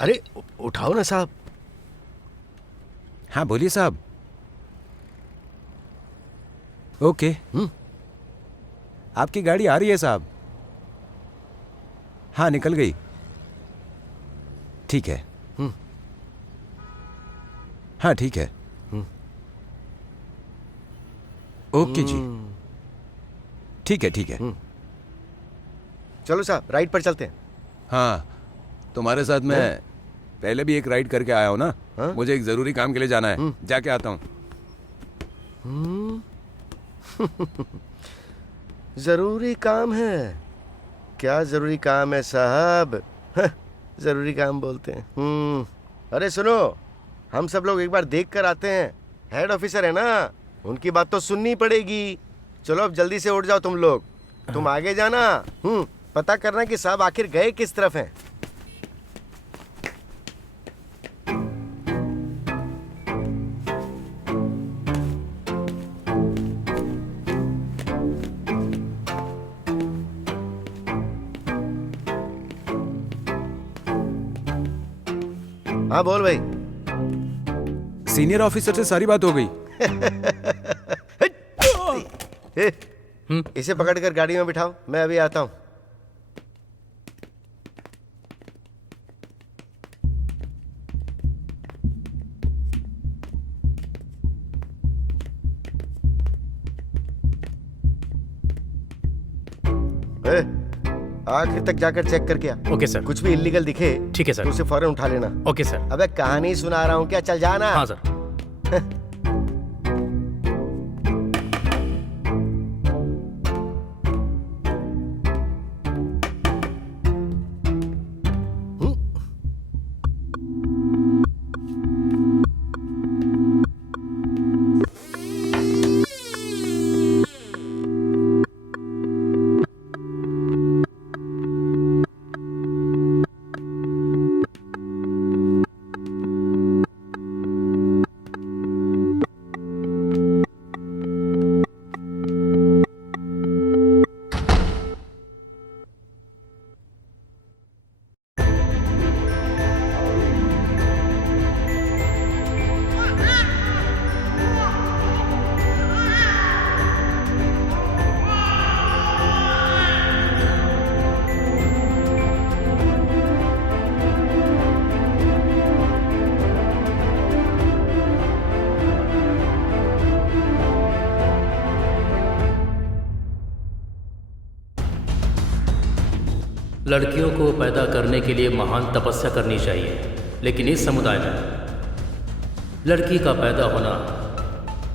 अरे उठाओ ना साहब। हाँ बोलिए साहब। ओके। आपकी गाड़ी आ रही है साहब। हाँ निकल गई। ठीक है। हाँ ठीक है। ओके जी। ठीक है ठीक है। चलो साहब राइड पर चलते हैं। हाँ तुम्हारे साथ मैं पहले भी एक राइड करके आया हूँ ना। हाँ? मुझे एक जरूरी काम के लिए जाना है, जाके आता हूँ। जरूरी काम है? क्या जरूरी काम है साहब? जरूरी काम बोलते हैं। अरे सुनो, हम सब लोग एक बार देख कर आते हैं। हेड ऑफिसर है ना, उनकी बात तो सुननी पड़ेगी। चलो अब जल्दी से उठ जाओ तुम लोग। तुम आगे जाना। पता करना कि साहब आखिर गए किस तरफ हैं। हाँ बोल भाई। सीनियर ऑफिसर से सारी बात हो गई। इसे पकड़कर गाड़ी में बिठाओ, मैं अभी आता हूँ। आखिर तक जाकर चेक करके आ। Okay sir. कुछ भी इल्लीगल दिखे ठीक है सर। तो उसे फौरन उठा लेना। Okay sir. अबे कहानी सुना रहा हूँ क्या, चल जाना। हाँ सर। लड़कियों को पैदा करने के लिए महान तपस्या करनी चाहिए, लेकिन इस समुदाय में लड़की का पैदा होना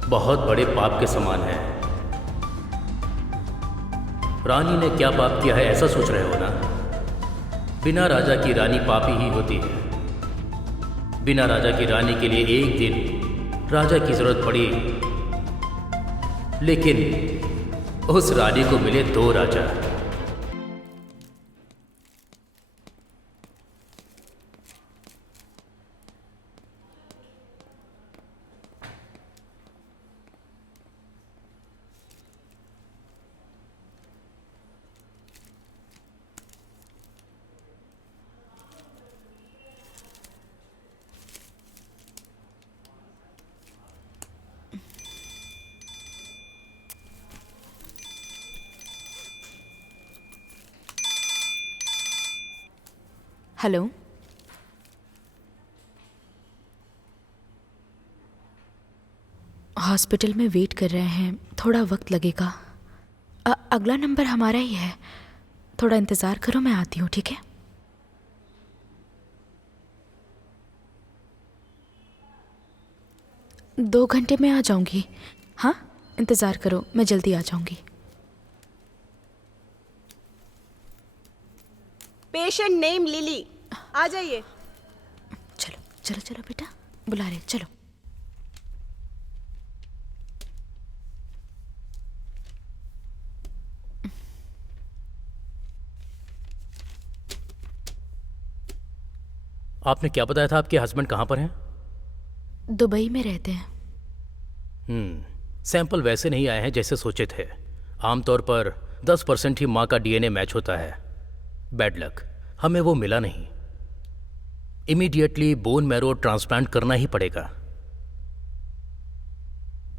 बहुत बड़े पाप के समान है। रानी ने क्या पाप किया है ऐसा सोच रहे हो ना? बिना राजा की रानी पापी ही होती है। बिना राजा की रानी के लिए एक दिन राजा की जरूरत पड़ी, लेकिन उस रानी को मिले 2 राजा। हेलो। हॉस्पिटल में वेट कर रहे हैं, थोड़ा वक्त लगेगा। अगला नंबर हमारा ही है, थोड़ा इंतज़ार करो, मैं आती हूँ, ठीक है? दो घंटे में आ जाऊंगी। हाँ इंतज़ार करो, मैं जल्दी आ जाऊंगी। पेशेंट नेम लिली, आ जाइए। चलो चलो चलो बेटा, बुला रहे, चलो। आपने क्या बताया था आपके हस्बैंड कहाँ पर हैं? दुबई में रहते हैं। सैंपल वैसे नहीं आए हैं जैसे सोचे थे। आमतौर पर 10% ही माँ का डीएनए मैच होता है। बैड लक, हमें वो मिला नहीं। इमीडिएटली बोन मैरो ट्रांसप्लांट करना ही पड़ेगा।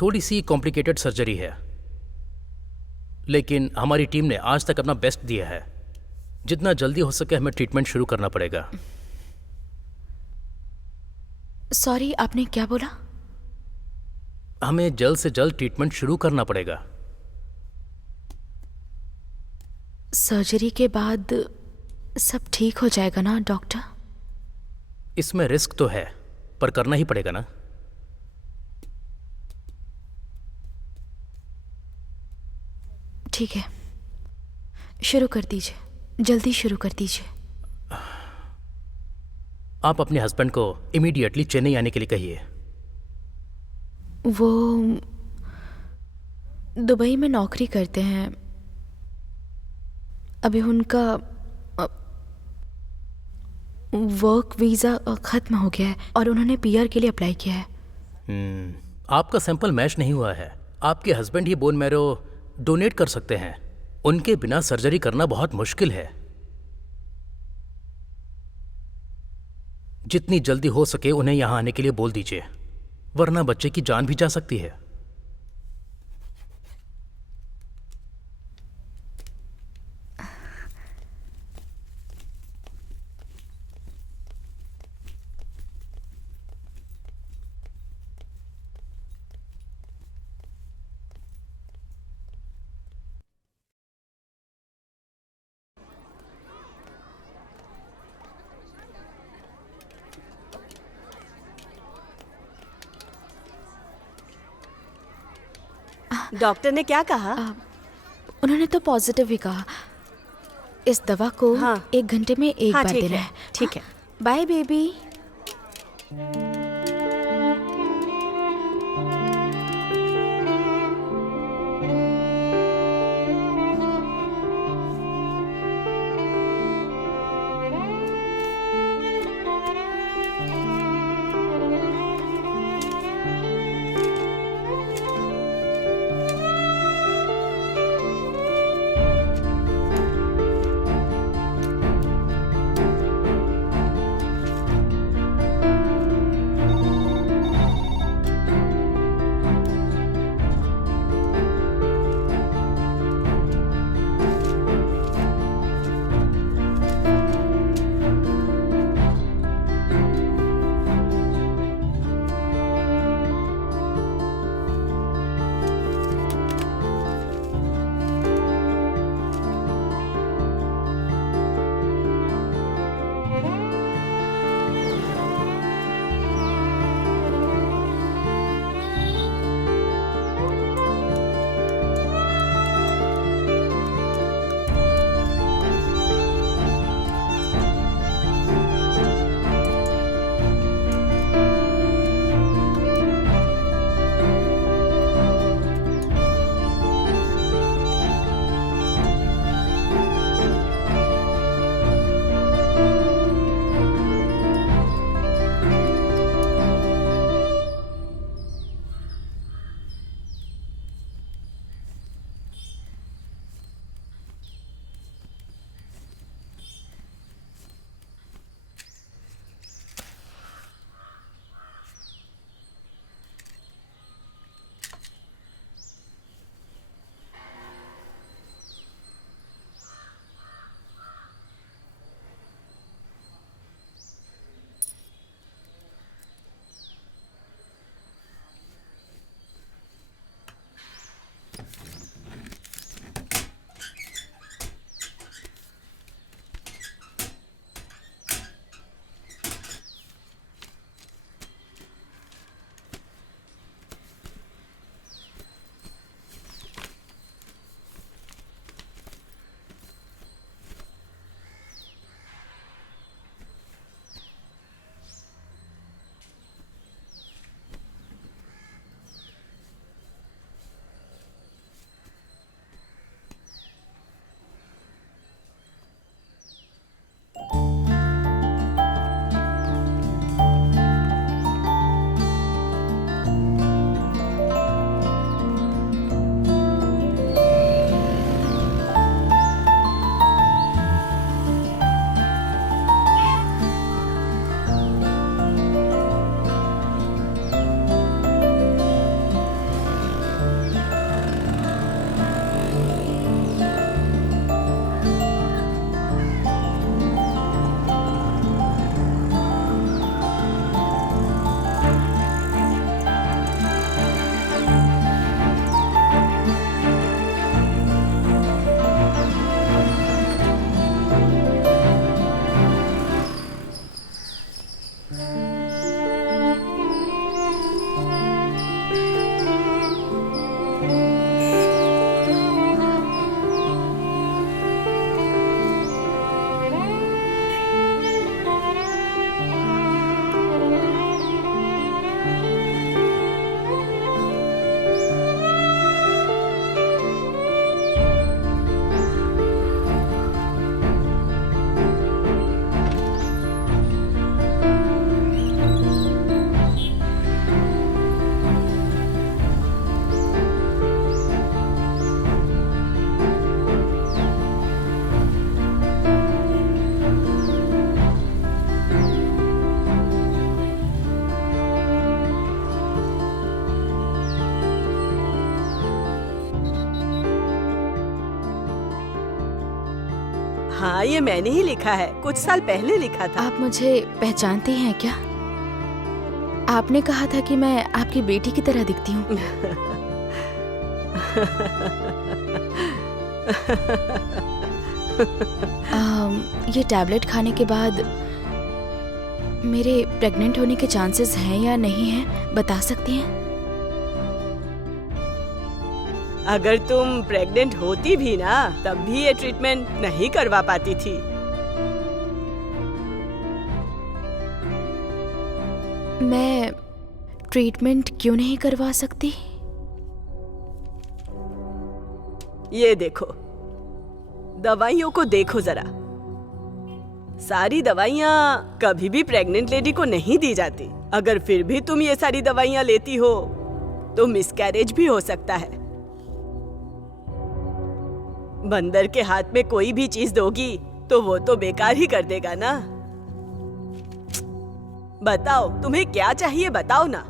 थोड़ी सी कॉम्प्लिकेटेड सर्जरी है, लेकिन हमारी टीम ने आज तक अपना बेस्ट दिया है। जितना जल्दी हो सके हमें ट्रीटमेंट शुरू करना पड़ेगा। सॉरी, आपने क्या बोला? हमें जल्द से जल्द ट्रीटमेंट शुरू करना पड़ेगा। सर्जरी के बाद सब ठीक हो जाएगा ना डॉक्टर? इसमें रिस्क तो है, पर करना ही पड़ेगा ना। ठीक है, शुरू कर दीजिए, जल्दी शुरू कर दीजिए। आप अपने हस्बैंड को इमीडिएटली चेन्नई आने के लिए कहिए। वो दुबई में नौकरी करते हैं। अभी उनका वर्क वीज़ा ख़त्म हो गया है और उन्होंने पीआर के लिए अप्लाई किया है। आपका सैंपल मैच नहीं हुआ है। आपके हस्बैंड ही बोन मैरो डोनेट कर सकते हैं। उनके बिना सर्जरी करना बहुत मुश्किल है। जितनी जल्दी हो सके उन्हें यहां आने के लिए बोल दीजिए, वरना बच्चे की जान भी जा सकती है। डॉक्टर ने क्या कहा? उन्होंने तो पॉजिटिव ही कहा। इस दवा को हाँ। 1 घंटे में एक हाँ, बार ठीक देना है, है। ठीक है। Bye baby. हाँ, ये मैंने ही लिखा है, कुछ साल पहले लिखा था। आप मुझे पहचानते हैं क्या? आपने कहा था कि मैं आपकी बेटी की तरह दिखती हूँ। ये टैबलेट खाने के बाद मेरे प्रेग्नेंट होने के चांसेस हैं या नहीं हैं, बता सकती हैं? अगर तुम प्रेग्नेंट होती भी ना, तब भी ये ट्रीटमेंट नहीं करवा पाती थी। मैं ट्रीटमेंट क्यों नहीं करवा सकती? ये देखो, दवाइयों को देखो जरा। सारी दवाइयाँ कभी भी प्रेग्नेंट लेडी को नहीं दी जाती। अगर फिर भी तुम ये सारी दवाइयाँ लेती हो तो मिसकैरेज भी हो सकता है। बंदर के हाथ में कोई भी चीज दोगी तो वो तो बेकार ही कर देगा ना। बताओ, तुम्हें क्या चाहिए, बताओ ना।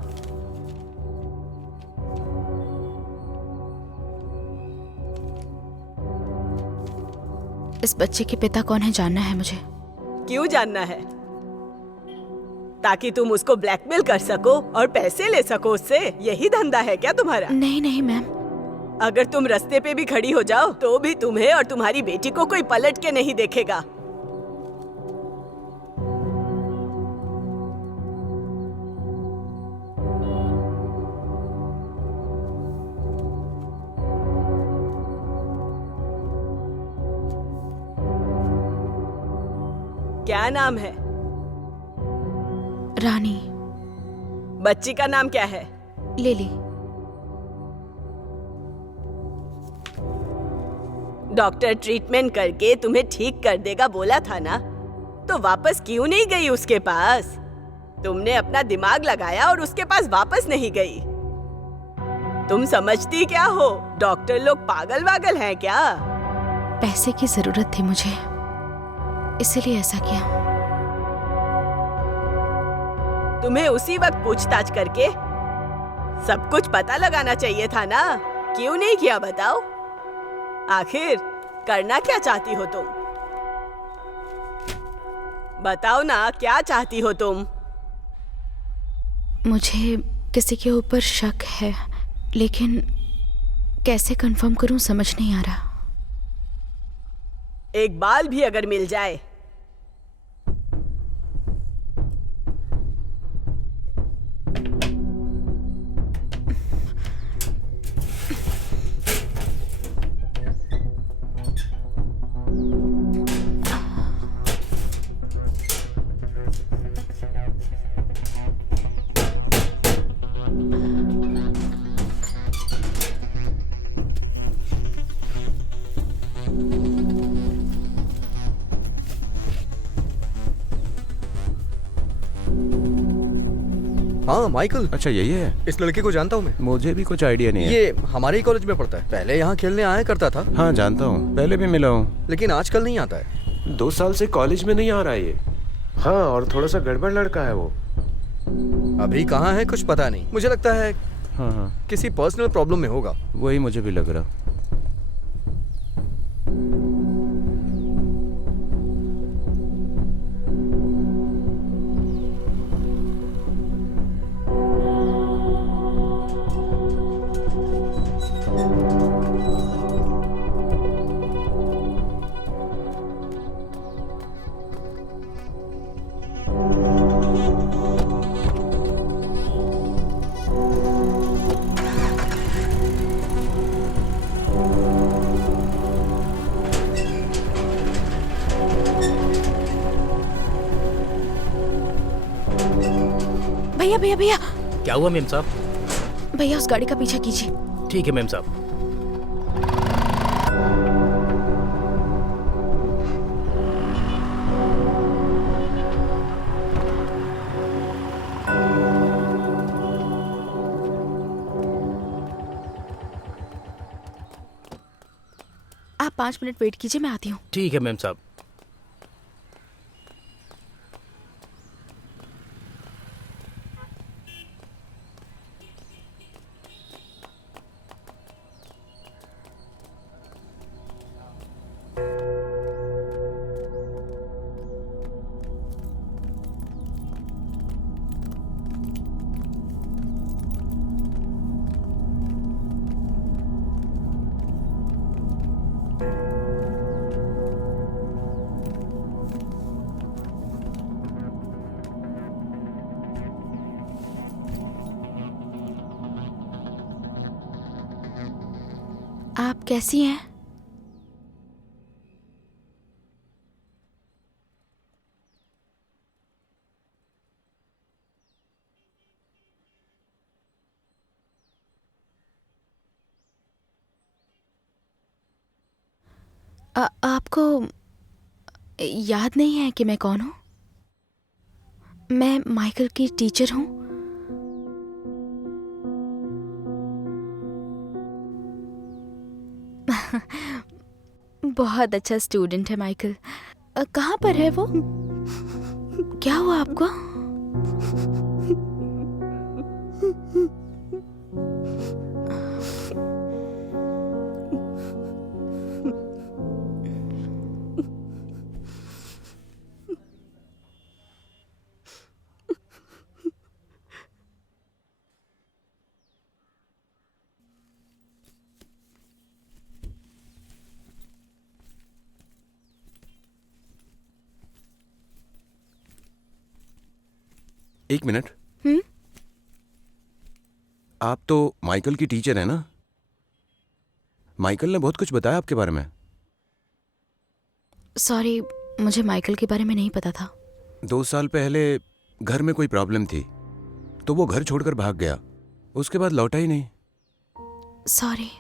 इस बच्चे के पिता कौन है जानना है मुझे। क्यों जानना है? ताकि तुम उसको ब्लैकमेल कर सको और पैसे ले सको उससे। यही धंधा है क्या तुम्हारा? नहीं नहीं मैम। अगर तुम रास्ते पे भी खड़ी हो जाओ तो भी तुम्हें और तुम्हारी बेटी को कोई पलट के नहीं देखेगा। क्या नाम है? रानी। बच्ची का नाम क्या है? लिली। डॉक्टर ट्रीटमेंट करके तुम्हें ठीक कर देगा बोला था ना, तो वापस क्यों नहीं गई उसके पास? तुमने अपना दिमाग लगाया और उसके पास वापस नहीं गई। तुम समझती क्या हो? डॉक्टर लोग पागल वागल हैं क्या? पैसे की जरूरत थी मुझे, इसीलिए ऐसा किया। तुम्हें उसी वक्त पूछताछ करके सब कुछ पता लगाना चाहिए था ना। क्यों नहीं किया बताओ? आखिर करना क्या चाहती हो तुम? बताओ ना, क्या चाहती हो तुम? मुझे किसी के ऊपर शक है, लेकिन कैसे कंफर्म करूं समझ नहीं आ रहा। एक बाल भी अगर मिल जाए हाँ माइकल, अच्छा यही है। इस लड़के को जानता हूँ मैं। मुझे भी कुछ आइडिया नहीं है। ये हमारे ही कॉलेज में पढ़ता है। पहले यहाँ खेलने आया करता था। हाँ जानता हूँ, पहले भी मिला हूँ। लेकिन आजकल नहीं आता है। 2 साल से कॉलेज में नहीं आ रहा है ये। हाँ, और थोड़ा सा गड़बड़ लड़का है वो। अभी कहाँ है कुछ पता नहीं। मुझे लगता है हाँ, किसी पर्सनल प्रॉब्लम में होगा। वही मुझे भी लग रहा। भैया भैया भैया क्या हुआ मेम साहब? भैया, उस गाड़ी का पीछा कीजिए। ठीक है मेम साहब। आप 5 मिनट वेट कीजिए, मैं आती हूँ। ठीक है मेम साहब। कैसी हैं? आपको याद नहीं है कि मैं कौन हूँ? मैं माइकल की टीचर हूँ। बहुत अच्छा स्टूडेंट है माइकल। कहाँ पर है वो? क्या हुआ आपको? एक मिनट। हम्म? आप तो माइकल की टीचर है ना? माइकल ने बहुत कुछ बताया आपके बारे में। सॉरी, मुझे माइकल के बारे में नहीं पता था। 2 साल पहले घर में कोई प्रॉब्लम थी तो वो घर छोड़कर भाग गया। उसके बाद लौटा ही नहीं। सॉरी।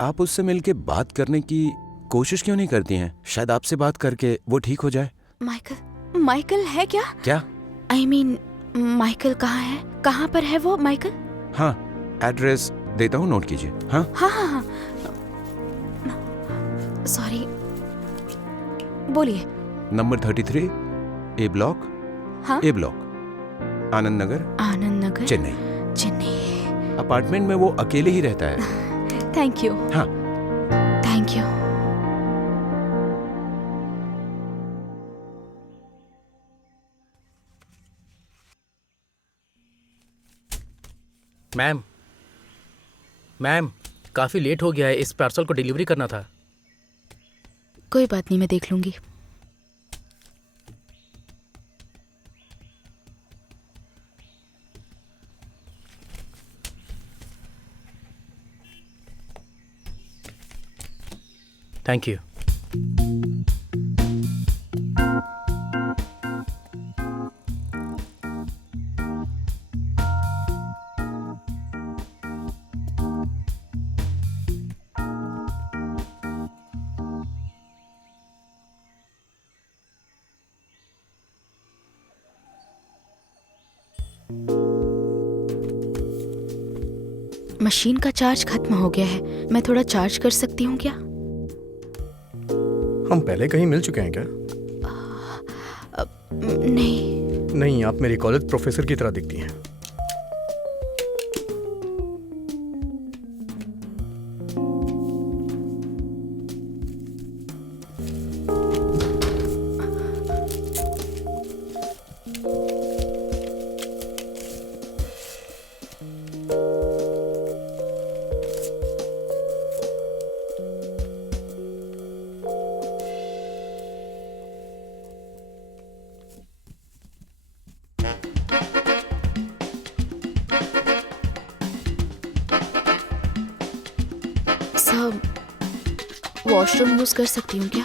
आप उससे मिलके बात करने की कोशिश क्यों नहीं करती हैं? शायद आपसे बात करके वो ठीक हो जाए। माइकल है क्या? क्या? I mean, माइकल कहाँ है? कहाँ पर है वो माइकल? हाँ, एड्रेस देता हूँ, नोट कीजिए। हाँ हाँ हाँ हाँ। सॉरी, बोलिए। Number 33 A block. हाँ? A block, Anand Nagar, Anand Nagar, Chennai. Chennai. Apartment में वो अकेले ही रहता है। Thank you. हाँ। Thank you. मैम, काफ़ी लेट हो गया है। इस पार्सल को डिलीवरी करना था। कोई बात नहीं, मैं देख लूंगी। Thank you. मशीन का चार्ज खत्म हो गया है। मैं थोड़ा चार्ज कर सकती हूँ क्या? हम पहले कहीं मिल चुके हैं क्या? नहीं। नहीं, आप मेरी कॉलेज प्रोफेसर की तरह दिखती हैं। सब वॉशरूम यूज कर सकती हूँ क्या?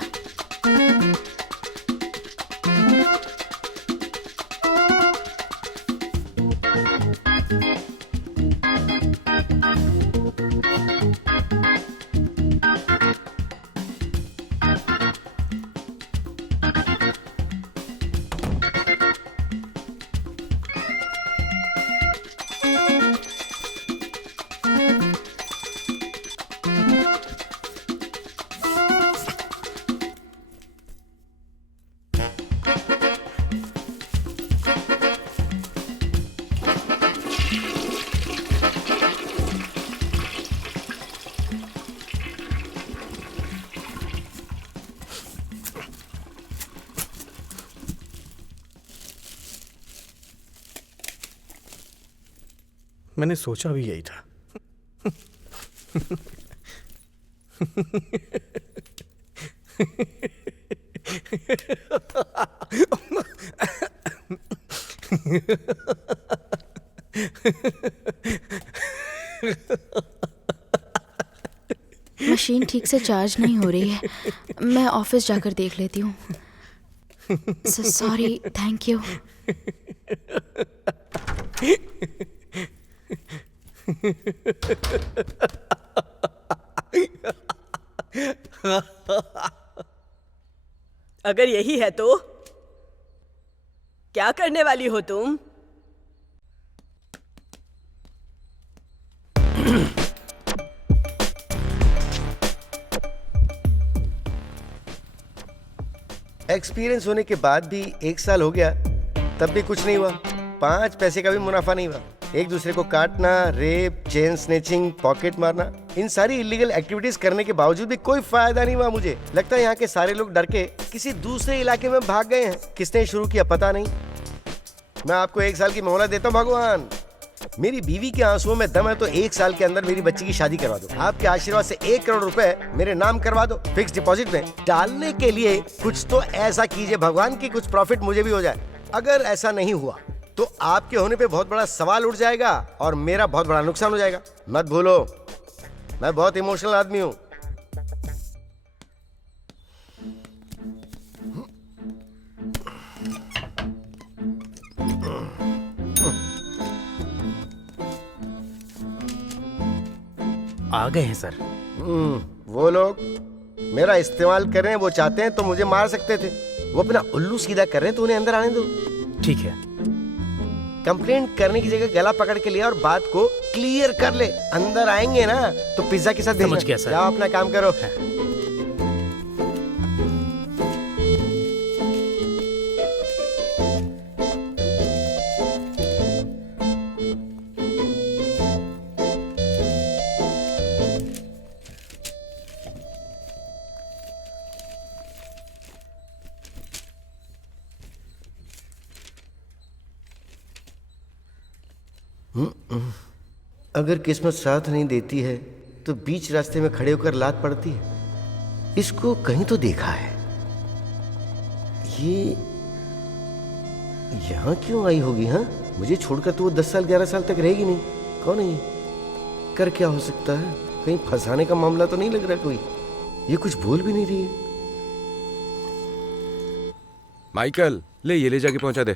मैंने सोचा भी यही था। मशीन ठीक से चार्ज नहीं हो रही है। मैं ऑफिस जाकर देख लेती हूँ। Sorry, thank you. अगर यही है तो क्या करने वाली हो तुम? एक्सपीरियंस होने के बाद भी 1 साल हो गया, तब भी कुछ नहीं हुआ। 5 पैसे का भी मुनाफा नहीं हुआ। एक दूसरे को काटना, रेप, चेन स्नेचिंग, पॉकेट मारना, इन सारी इलीगल एक्टिविटीज करने के बावजूद भी कोई फायदा नहीं हुआ मुझे। लगता है यहाँ के सारे लोग डर के किसी दूसरे इलाके में भाग गए हैं। किसने शुरू किया पता नहीं। मैं आपको 1 साल की मोहलत देता हूँ भगवान। मेरी बीवी के आंसुओं में दम है तो 1 साल के अंदर मेरी बच्ची की शादी करवा दो। आपके आशीर्वाद से 1 करोड़ रुपए मेरे नाम करवा दो, फिक्स डिपॉजिट में डालने के लिए। कुछ तो ऐसा कीजिए भगवान की कुछ प्रॉफिट मुझे भी हो जाए। अगर ऐसा नहीं हुआ तो आपके होने पे बहुत बड़ा सवाल उठ जाएगा और मेरा बहुत बड़ा नुकसान हो जाएगा। मत भूलो, मैं बहुत इमोशनल आदमी हूँ। आ गए हैं सर। वो लोग मेरा इस्तेमाल कर रहे हैं। वो चाहते हैं तो मुझे मार सकते थे। वो अपना उल्लू सीधा कर रहे हैं तो उन्हें अंदर आने दो। ठीक है। कंप्लेंट करने की जगह गला पकड़ के लिया और बात को क्लियर कर ले। अंदर आएंगे ना तो पिज्जा के साथ समझ गया सर। जाओ अपना काम करो। अगर किस्मत साथ नहीं देती है तो बीच रास्ते में खड़े होकर लात पड़ती है। इसको कहीं तो देखा है। ये यहां क्यों आई होगी? हाँ, मुझे छोड़कर तो वो 10 साल 11 साल तक रहेगी नहीं। कौन है ये? कर क्या हो सकता है? कहीं फंसाने का मामला तो नहीं लग रहा कोई? ये कुछ बोल भी नहीं रही है। माइकल, ये ले जाके पहुंचा दे।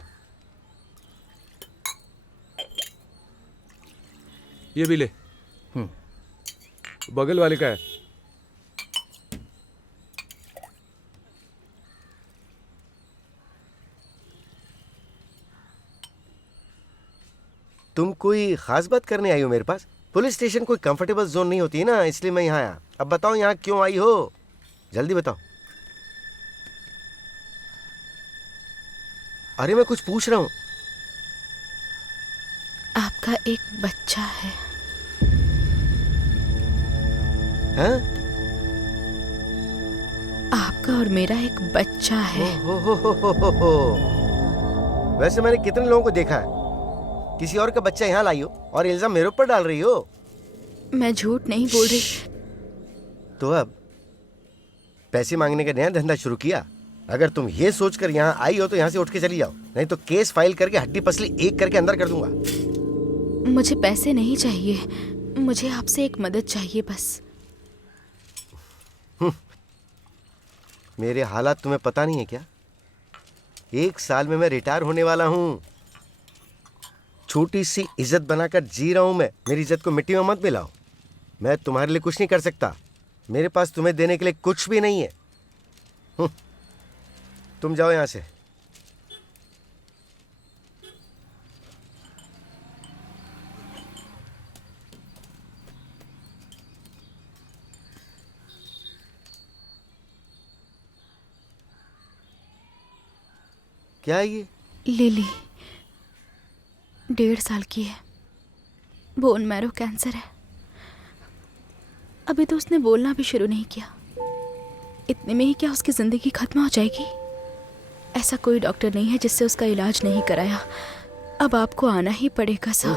ये भी ले। बगल वाले का है। तुम कोई खास बात करने आई हो मेरे पास? पुलिस स्टेशन कोई कंफर्टेबल जोन नहीं होती है ना, इसलिए मैं यहाँ आया। अब बताओ यहाँ क्यों आई हो? जल्दी बताओ। अरे मैं कुछ पूछ रहा हूँ। आपका एक बच्चा है। हैं? आपका और मेरा एक बच्चा है। हो। वैसे मैंने कितने लोगों को देखा है, किसी और का बच्चा यहाँ लाई हो और इल्जाम मेरे ऊपर डाल रही हो। मैं झूठ नहीं बोल रही। तो अब पैसे मांगने का नया धंधा शुरू किया? अगर तुम ये सोचकर यहाँ आई हो तो यहाँ से उठ के चली जाओ, नहीं तो केस फाइल करके हड्डी पसली एक करके अंदर कर दूंगा। मुझे पैसे नहीं चाहिए, मुझे आपसे एक मदद चाहिए बस। मेरे हालात तुम्हें पता नहीं है क्या? 1 साल में मैं रिटायर होने वाला हूँ। छोटी सी इज्जत बनाकर जी रहा हूँ मैं। मेरी इज्जत को मिट्टी में मत मिलाओ। मैं तुम्हारे लिए कुछ नहीं कर सकता। मेरे पास तुम्हें देने के लिए कुछ भी नहीं है। तुम जाओ यहाँ से। क्या है ये? लिली 1.5 साल की है। बोन मैरो कैंसर है। अभी तो उसने बोलना भी शुरू नहीं किया। इतने में ही क्या उसकी जिंदगी खत्म हो जाएगी? ऐसा कोई डॉक्टर नहीं है जिससे उसका इलाज नहीं कराया। अब आपको आना ही पड़ेगा सा।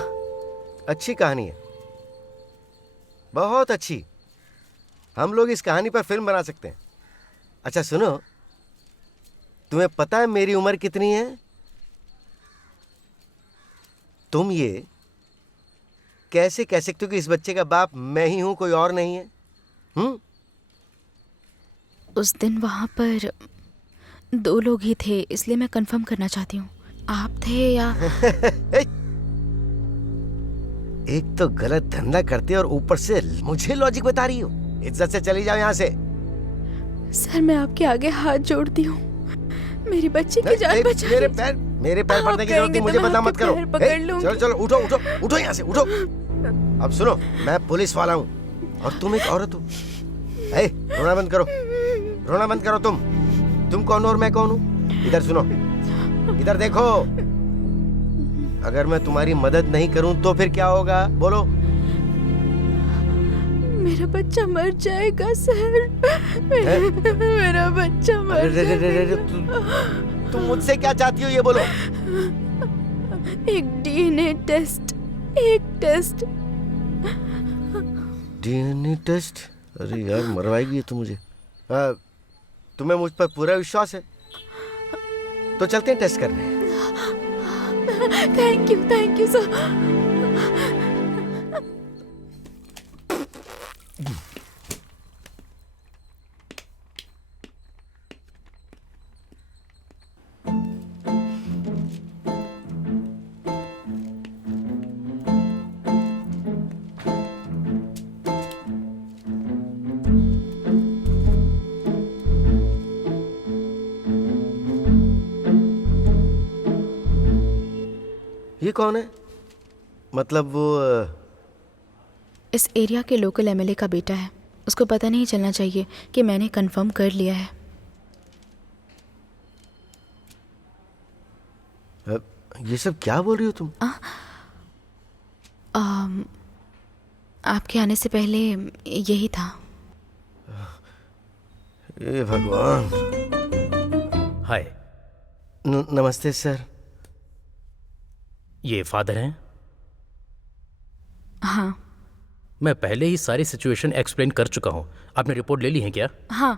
अच्छी कहानी है, बहुत अच्छी। हम लोग इस कहानी पर फिल्म बना सकते हैं। अच्छा सुनो, तुम्हें पता है मेरी उम्र कितनी है? तुम ये कैसे कह सकते हो कि इस बच्चे का बाप मैं ही हूं, कोई और नहीं है? उस दिन वहाँ पर 2 लोग ही थे, इसलिए मैं कंफर्म करना चाहती हूँ आप थे या एक तो गलत धंधा करते और ऊपर से मुझे लॉजिक बता रही हो। इज्जत से चली जाओ यहाँ से। सर मैं आपके आगे हाथ जोड़ती हूँ, मेरी बच्ची की जान बचा मेरे पैर पड़ने की जरूरत नहीं, मुझे बदनाम मत करो। चलो चलो उठो उठो उठो यहाँ से उठो। अब सुनो, मैं पुलिस वाला हूँ और तुम एक औरत हो। रोना बंद करो, रोना बंद करो। तुम कौन हो और मैं कौन हूँ? इधर सुनो, इधर देखो। अगर मैं तुम्हारी मदद नहीं करूं तो फिर क्या होगा, बोलो? मेरा बच्चा मर जाएगा सर, मेरा बच्चा मर जाएगा। तुम मुझसे क्या चाहती हो ये बोलो? एक डीएनए टेस्ट, एक टेस्ट। DNA test? अरे यार मरवाएगी ये तो मुझे। तुम्हें मुझ पर पूरा विश्वास है तो चलते हैं टेस्ट करने। Thank you sir. ये कौन है? मतलब वो इस एरिया के लोकल एमएलए का बेटा है। उसको पता नहीं चलना चाहिए कि मैंने कंफर्म कर लिया है। ये सब क्या बोल रही हो तुम? आपके आने से पहले यही था। हे भगवान। हाय। नमस्ते सर। ये फादर हैं? हाँ। मैं पहले ही सारी सिचुएशन एक्सप्लेन कर चुका हूं। आपने रिपोर्ट ले ली है क्या? हाँ।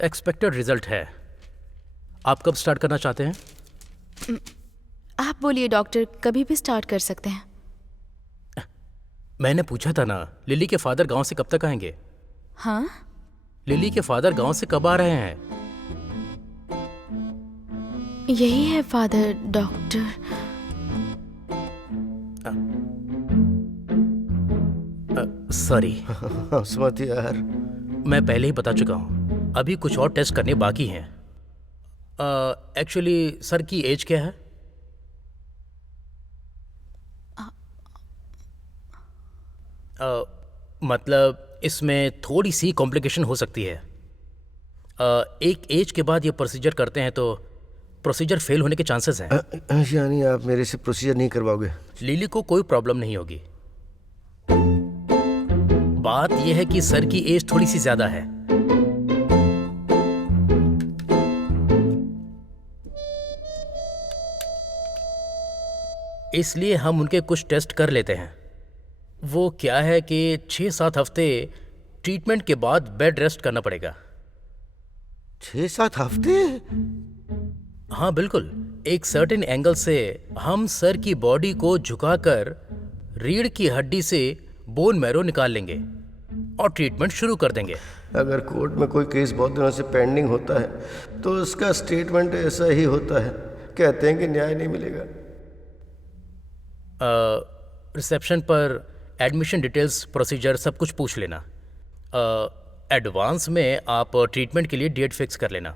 एक्सपेक्टेड रिजल्ट है। आप कब स्टार्ट करना चाहते हैं? आप बोलिए डॉक्टर, कभी भी स्टार्ट कर सकते हैं। मैंने पूछा था ना, लिली के फादर गांव से कब तक आएंगे? हाँ? लिली के फादर गांव से कब आ रहे हैं? यही है फादर डॉक्टर। सॉरी। सुमति यार, मैं पहले ही बता चुका हूं, अभी कुछ और टेस्ट करने बाकी हैं। एक्चुअली सर की एज क्या है? मतलब इसमें थोड़ी सी कॉम्प्लिकेशन हो सकती है। एक एज के बाद ये प्रोसीजर करते हैं तो प्रोसीजर फेल होने के चांसेस हैं। यानी आप मेरे से प्रोसीजर नहीं करवाओगे? लिली को कोई प्रॉब्लम नहीं होगी। बात यह है कि सर की एज थोड़ी सी ज्यादा है। इसलिए हम उनके कुछ टेस्ट कर लेते हैं। वो क्या है कि 6-7 हफ्ते ट्रीटमेंट के बाद बेड रेस्ट करना पड़ेगा। 6-7 हफ्ते? हाँ बिल्कुल। एक सर्टेन एंगल से हम सर की बॉडी को झुकाकर रीढ़ की हड्डी से बोन मैरो निकाल लेंगे और ट्रीटमेंट शुरू कर देंगे। अगर कोर्ट में कोई केस बहुत दिनों से पेंडिंग होता है तो उसका स्टेटमेंट ऐसा ही होता है, कहते हैं कि न्याय नहीं मिलेगा। रिसेप्शन पर एडमिशन डिटेल्स, प्रोसीजर सब कुछ पूछ लेना। एडवांस में आप ट्रीटमेंट के लिए डेट फिक्स कर लेना।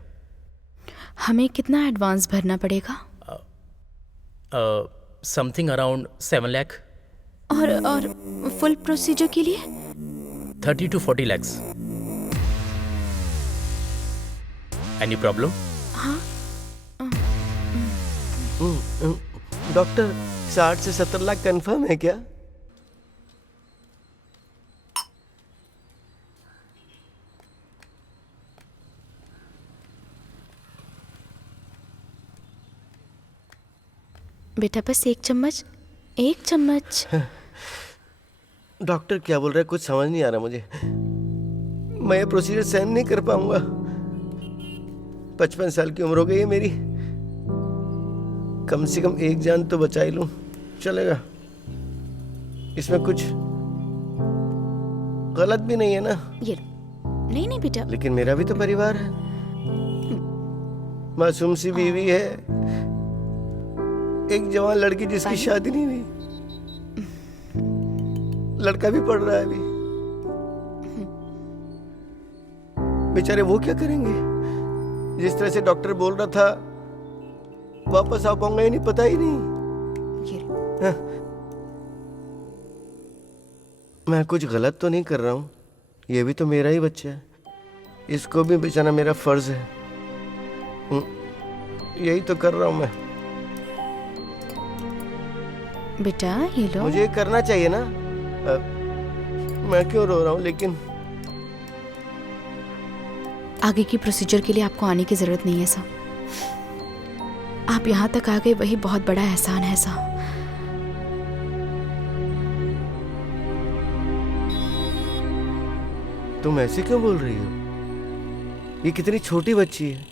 हमें कितना एडवांस भरना पड़ेगा? Something around 7 lakh. और फुल प्रोसीजर के लिए? 30 to 40 lakhs। Any problem? हाँ। डॉक्टर 60 से 70 लाख कंफर्म है क्या? बेटा बस एक चम्मच, एक चम्मच। डॉक्टर क्या बोल रहे हैं कुछ समझ नहीं आ रहा मुझे। मैं ये प्रोसीजर सहन नहीं कर पाऊंगा। 55 साल की उम्र हो गई है मेरी। कम से कम एक जान तो बचा ही लूं, चलेगा। इसमें कुछ गलत भी नहीं है ना? ये नहीं नहीं बेटा, लेकिन मेरा भी तो परिवार है, मासूम सी बीवी है, एक जवान लड़की जिसकी शादी नहीं हुई, लड़का भी पढ़ रहा है अभी। बेचारे वो क्या करेंगे? जिस तरह से डॉक्टर बोल रहा था वापस आ पाऊंगा ही नहीं, पता ही नहीं। ये मैं कुछ गलत तो नहीं कर रहा हूँ, ये भी तो मेरा ही बच्चा है, इसको भी बचाना मेरा फर्ज है। यही तो कर रहा हूँ मैं। बेटा ये लो। मुझे करना चाहिए ना, मैं क्यों रो रहा हूँ? लेकिन आगे की प्रोसीजर के लिए आपको आने की जरूरत नहीं है साहब। आप यहाँ तक आ गए वही बहुत बड़ा एहसान है साहब। तुम ऐसे क्यों बोल रही हो? ये कितनी छोटी बच्ची है।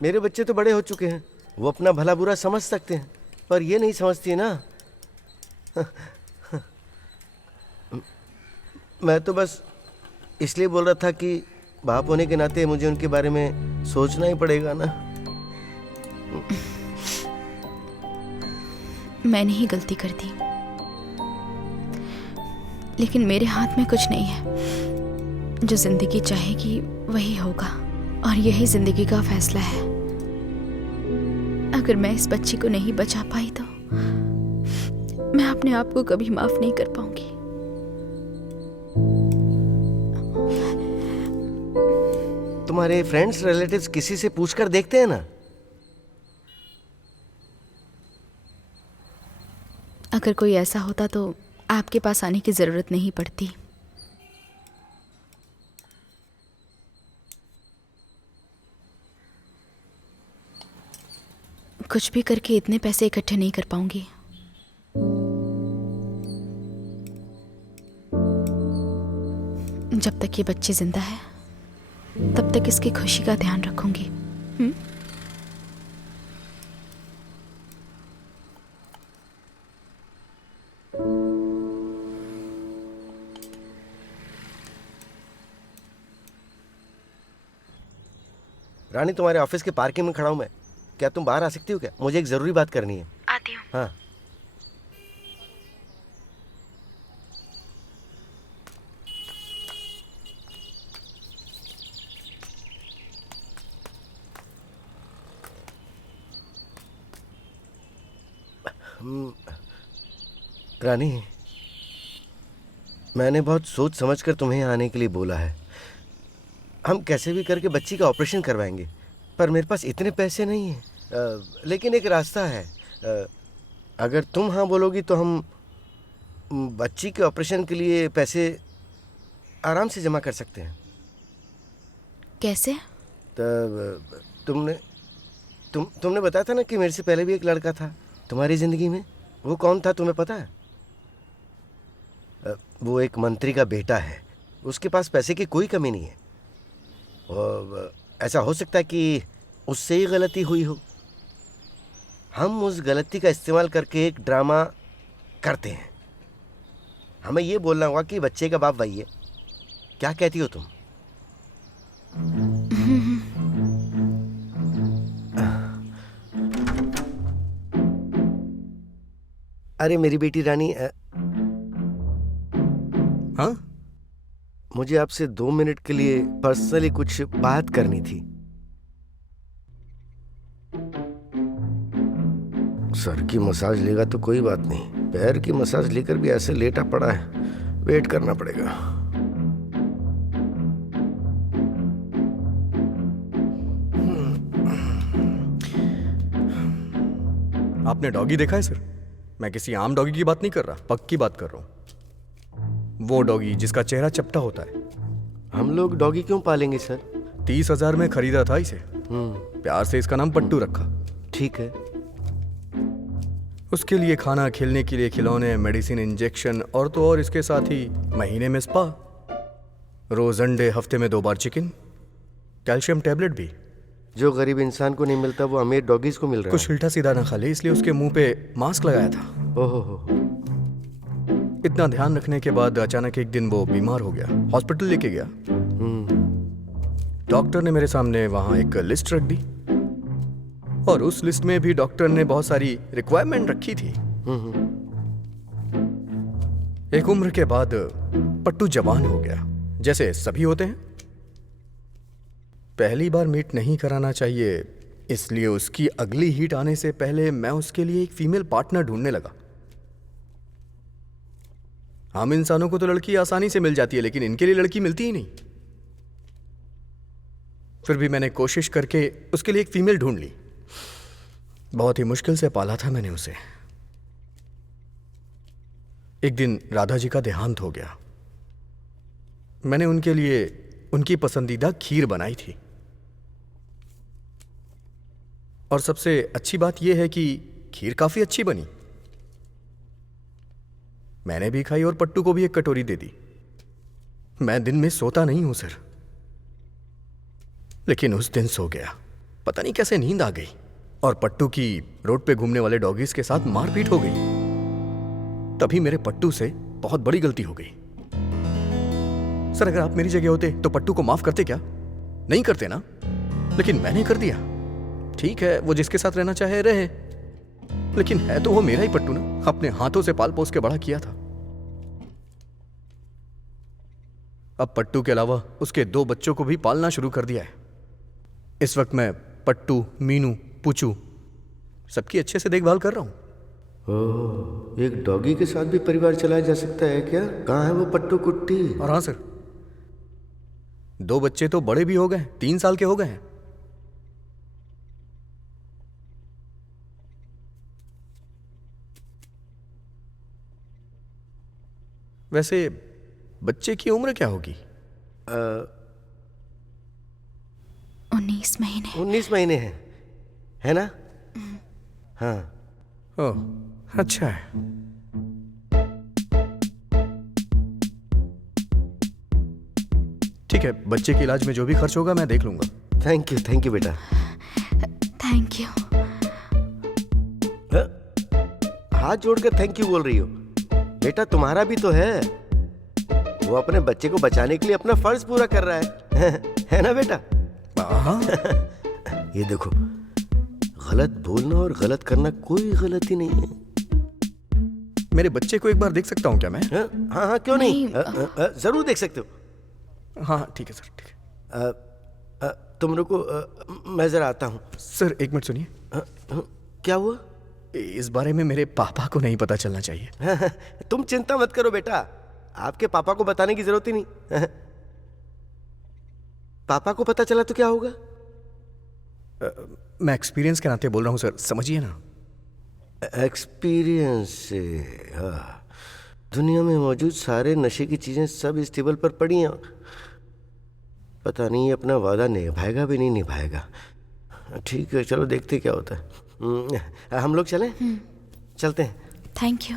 मेरे बच्चे तो बड़े हो चुके हैं, वो अपना भला बुरा समझ सकते हैं, पर ये नहीं समझती ना। मैं तो बस इसलिए बोल रहा था कि बाप होने के नाते मुझे उनके बारे में सोचना ही पड़ेगा ना। मैंने ही गलती कर दी, लेकिन मेरे हाथ में कुछ नहीं है। जो जिंदगी चाहेगी वही होगा, और यही जिंदगी का फैसला है। अगर मैं इस बच्ची को नहीं बचा पाई तो मैं अपने आप को कभी माफ नहीं कर पाऊंगी। तुम्हारे फ्रेंड्स रिलेटिव्स किसी से पूछकर देखते हैं ना। अगर कोई ऐसा होता तो आपके पास आने की जरूरत नहीं पड़ती। कुछ भी करके इतने पैसे इकट्ठे नहीं कर पाऊंगी। जब तक ये बच्ची जिंदा है तब तक इसकी खुशी का ध्यान रखूंगी। रानी, तुम्हारे ऑफिस के पार्किंग में खड़ा हूं मैं, क्या तुम बाहर आ सकती हो क्या? मुझे एक जरूरी बात करनी है। आती हूँ। हाँ। रानी, मैंने बहुत सोच समझकर तुम्हें आने के लिए बोला है। हम कैसे भी करके बच्ची का ऑपरेशन करवाएंगे, पर मेरे पास इतने पैसे नहीं हैं। लेकिन एक रास्ता है। अगर तुम हाँ बोलोगी तो हम बच्ची के ऑपरेशन के लिए पैसे आराम से जमा कर सकते हैं। कैसे? तुमने बताया था ना कि मेरे से पहले भी एक लड़का था तुम्हारी जिंदगी में। वो कौन था तुम्हें पता है? वो एक मंत्री का बेटा है। उसके पास पैसे की कोई कमी नहीं है। ऐसा हो सकता है कि उससे ही गलती हुई हो। हम उस गलती का इस्तेमाल करके एक ड्रामा करते हैं। हमें ये बोलना होगा कि बच्चे का बाप वही है। क्या कहती हो तुम? अरे मेरी बेटी रानी, हाँ? मुझे आपसे 2 मिनट के लिए पर्सनली कुछ बात करनी थी। सर की मसाज लेगा तो कोई बात नहीं, पैर की मसाज लेकर भी ऐसे लेटा पड़ा है, वेट करना पड़ेगा। आपने डॉगी देखा है सर? मैं किसी आम डॉगी की बात नहीं कर रहा, पग की बात कर रहा हूँ। वो डॉगी जिसका चेहरा चपटा होता है। हम लोग डॉगी क्यों पालेंगे सर? 30,000 में खरीदा था इसे। प्यार से इसका नाम पट्टू रखा। ठीक है। उसके लिए खाना, खेलने के लिए खिलौने, मेडिसिन, इंजेक्शन और तो और इसके साथ ही महीने में स्पा, रोज अंडे, हफ्ते में 2 बार चिकन, कैल्शियम टैबलेट भी। जो गरीब इंसान को नहीं मिलता वो अमीर डॉगीज को मिल रहा कुछ उल्टा सीधा ना खा ले, इसलिए उसके मुंह पे मास्क लगाया था। है। ओहो हो। इतना ध्यान रखने के बाद अचानक एक दिन वो बीमार हो गया, हॉस्पिटल लेके गया। डॉक्टर ने मेरे सामने वहां एक लिस्ट रख दी और उस लिस्ट में भी डॉक्टर ने बहुत सारी रिक्वायरमेंट रखी थी। एक उम्र के बाद पट्टू जवान हो गया, जैसे सभी होते हैं। पहली बार मीट नहीं कराना चाहिए, इसलिए उसकी अगली हीट आने से पहले मैं उसके लिए एक फीमेल पार्टनर ढूंढने लगा। हम इंसानों को तो लड़की आसानी से मिल जाती है, लेकिन इनके लिए लड़की मिलती ही नहीं। फिर भी मैंने कोशिश करके उसके लिए एक फीमेल ढूंढ ली। बहुत ही मुश्किल से पाला था मैंने उसे। एक दिन राधा जी का देहांत हो गया। मैंने उनके लिए उनकी पसंदीदा खीर बनाई थी, और सबसे अच्छी बात यह है कि खीर काफी अच्छी बनी। मैंने भी खाई और पट्टू को भी एक कटोरी दे दी। मैं दिन में सोता नहीं हूं सर, लेकिन उस दिन सो गया। पता नहीं कैसे नींद आ गई और पट्टू की रोड पे घूमने वाले डॉगीज के साथ मारपीट हो गई। तभी मेरे पट्टू से बहुत बड़ी गलती हो गई। सर, अगर आप मेरी जगह होते तो पट्टू को माफ करते क्या? नहीं करते ना, लेकिन मैंने कर दिया। ठीक है, वो जिसके साथ रहना चाहे रहे, लेकिन है तो वो मेरा ही पट्टू ना। अपने हाथों से पाल पोस के बड़ा किया था। अब पट्टू के अलावा उसके 2 बच्चों को भी पालना शुरू कर दिया है। इस वक्त मैं पट्टू, मीनू, पूछू सबकी अच्छे से देखभाल कर रहा हूं। ओह, एक डॉगी के साथ भी परिवार चलाया जा सकता है क्या? कहाँ है वो पट्टू कुट्टी? और हाँ सर, 2 बच्चे तो बड़े भी हो गए, 3 साल के हो गए हैं। वैसे बच्चे की उम्र क्या होगी? 19 महीने। 19 महीने है ना? हाँ। ओह, अच्छा है। ठीक है, बच्चे के इलाज में जो भी खर्च होगा मैं देख लूंगा। थैंक यू बेटा। Thank you. हाथ जोड़कर थैंक यू बोल रही हो? बेटा तुम्हारा भी तो है। वो अपने बच्चे को बचाने के लिए अपना फर्ज पूरा कर रहा है ना बेटा? हाँ। ये देखो, गलत बोलना और गलत करना कोई गलती नहीं है। मेरे बच्चे को एक बार देख सकता हूँ क्या मैं? हाँ, क्यों नहीं? जरूर देख सकते हो। हाँ ठीक है सर, ठीक है। तुम रुको, मैं जरा आता हूँ। सर एक मिनट सुनिए। क्या हुआ? इस बारे में मेरे पापा को नहीं पता चलना चाहिए। तुम चिंता मत करो बेटा, आपके पापा को बताने की जरूरत ही नहीं। पापा को पता चला तो क्या होगा? मैं एक्सपीरियंस के नाते बोल रहा हूँ सर, समझिए ना। एक्सपीरियंस से? हाँ, दुनिया में मौजूद सारे नशे की चीजें सब इस टेबल पर पड़ी हैं। पता नहीं अपना वादा निभाएगा भी नहीं निभाएगा। ठीक है, चलो देखते क्या होता है। हम लोग चलें? चलते हैं। Thank you.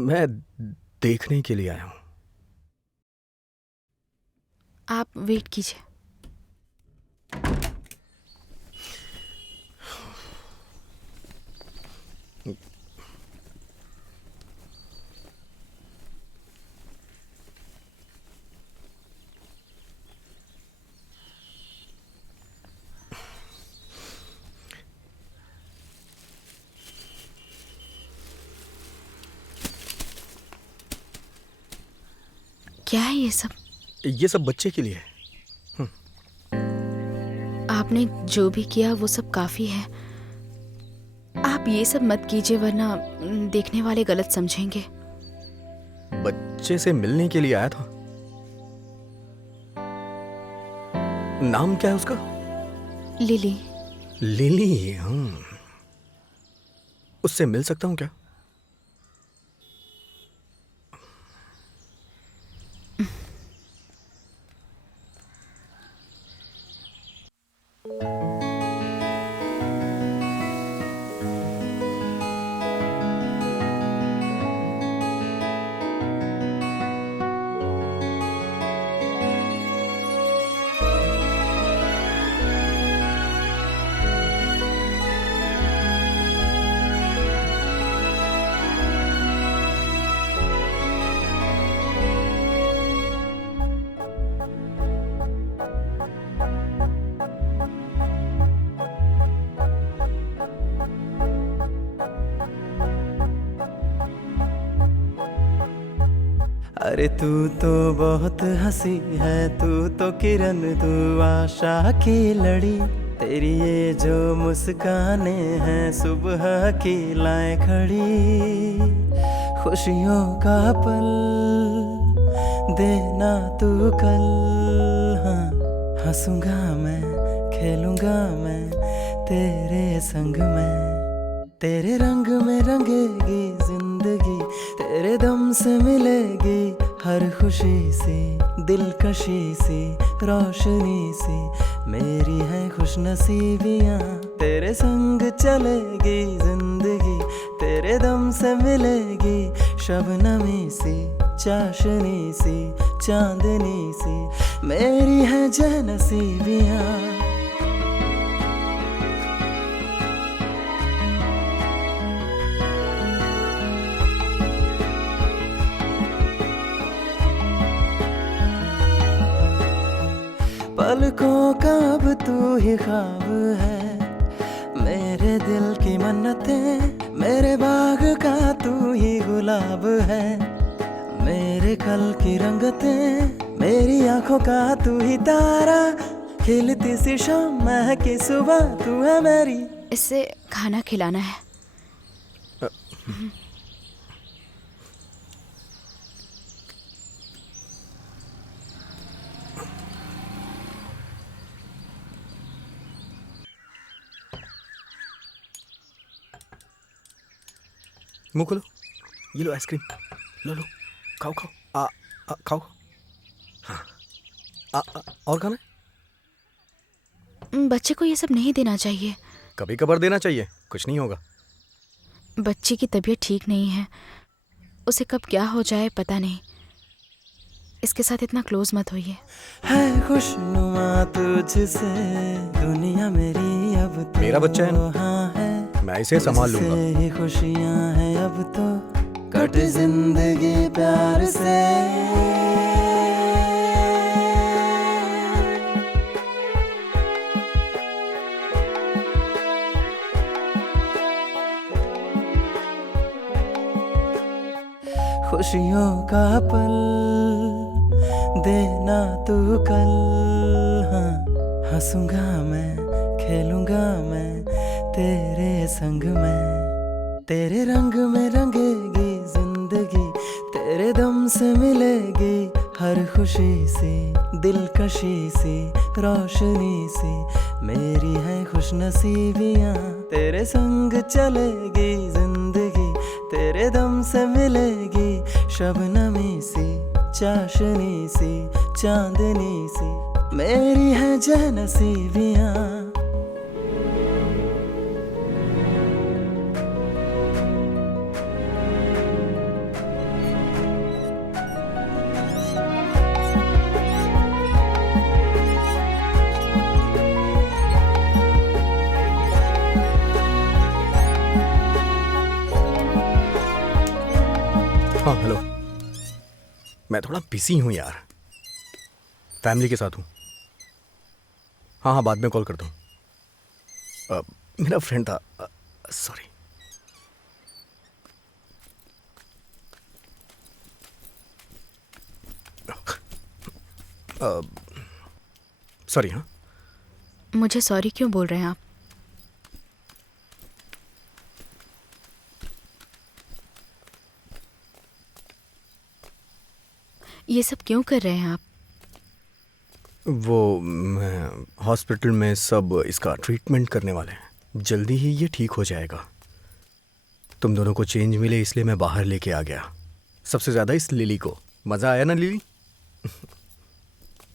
मैं देखने के लिए आया हूं। आप वेट कीजिए। क्या है ये सब? ये सब बच्चे के लिए है। आपने जो भी किया वो सब काफी है। आप ये सब मत कीजिए वरना देखने वाले गलत समझेंगे। बच्चे से मिलने के लिए आया था। नाम क्या है उसका? लिली। लिली। उससे मिल सकता हूं क्या? अरे तू तो बहुत हंसी है, तू तो किरण, तू आशा की लड़ी। तेरी ये जो मुस्काने हैं सुबह की लाए खड़ी। खुशियों का पल देना तू कल। हाँ, हंसूंगा मैं, खेलूंगा मैं तेरे संग में। तेरे रंग में रंगेगी जिंदगी, तेरे दम से मिलेगी हर खुशी सी, दिलकशी सी, रोशनी सी। मेरी है खुशनसीबियाँ, तेरे संग चलेगी जिंदगी। तेरे दम से मिलेगी शबनमी सी, चाशनी सी, चांदनी सी। मेरी है जनसीबियाँ। पलकों का अब तू ही ख्वाब है, मेरे दिल की मन्नतें। मेरे बाग का तू ही गुलाब है, मेरे कल की रंगतें। मेरी आंखों का तू ही तारा, खिलती सी शाम महकी सुबह तू है मेरी। इससे खाना खिलाना है। मुंह खोलो, ये लो आइसक्रीम, लो लो, खाओ खाओ। खाओ। हाँ, और खाना है? बच्चे को ये सब नहीं देना चाहिए। कभी कभार देना चाहिए, कुछ नहीं होगा। बच्चे की तबीयत ठीक नहीं है, उसे कब क्या हो जाए पता नहीं। इसके साथ इतना क्लोज मत होइए। है खुशनुमा तुझसे दुनिया मेरी अब तो। मेरा बच्चा है ना? हाँ है, मैं इसे संभाल लूंगा। ही खुशियाँ हैं अब तो, कट जिंदगी प्यार से। खुशियों का पल देना तू कल। हाँ, हंसूंगा मैं, खेलूंगा मैं तेरे संग में। तेरे रंग में रंगेगी जिंदगी, तेरे दम से मिलेगी हर खुशी सी, दिलकशी सी, रोशनी सी। मेरी है खुशनसीबियाँ, तेरे संग चलेगी जिंदगी। तेरे दम से मिलेगी शबनमी सी, चाशनी सी, चांदनी सी। मेरी है जनसीबियाँ। हाँ हेलो, मैं थोड़ा बिजी हूँ यार, फैमिली के साथ हूँ। हाँ हाँ, बाद में कॉल करता हूँ। मेरा फ्रेंड था, सॉरी। सॉरी। हाँ, मुझे सॉरी क्यों बोल रहे हैं आप? ये सब क्यों कर रहे हैं आप? वो मैं हॉस्पिटल में सब इसका ट्रीटमेंट करने वाले हैं, जल्दी ही ये ठीक हो जाएगा। तुम दोनों को चेंज मिले इसलिए मैं बाहर लेके आ गया, सबसे ज़्यादा इस लिली को। मज़ा आया ना लिली?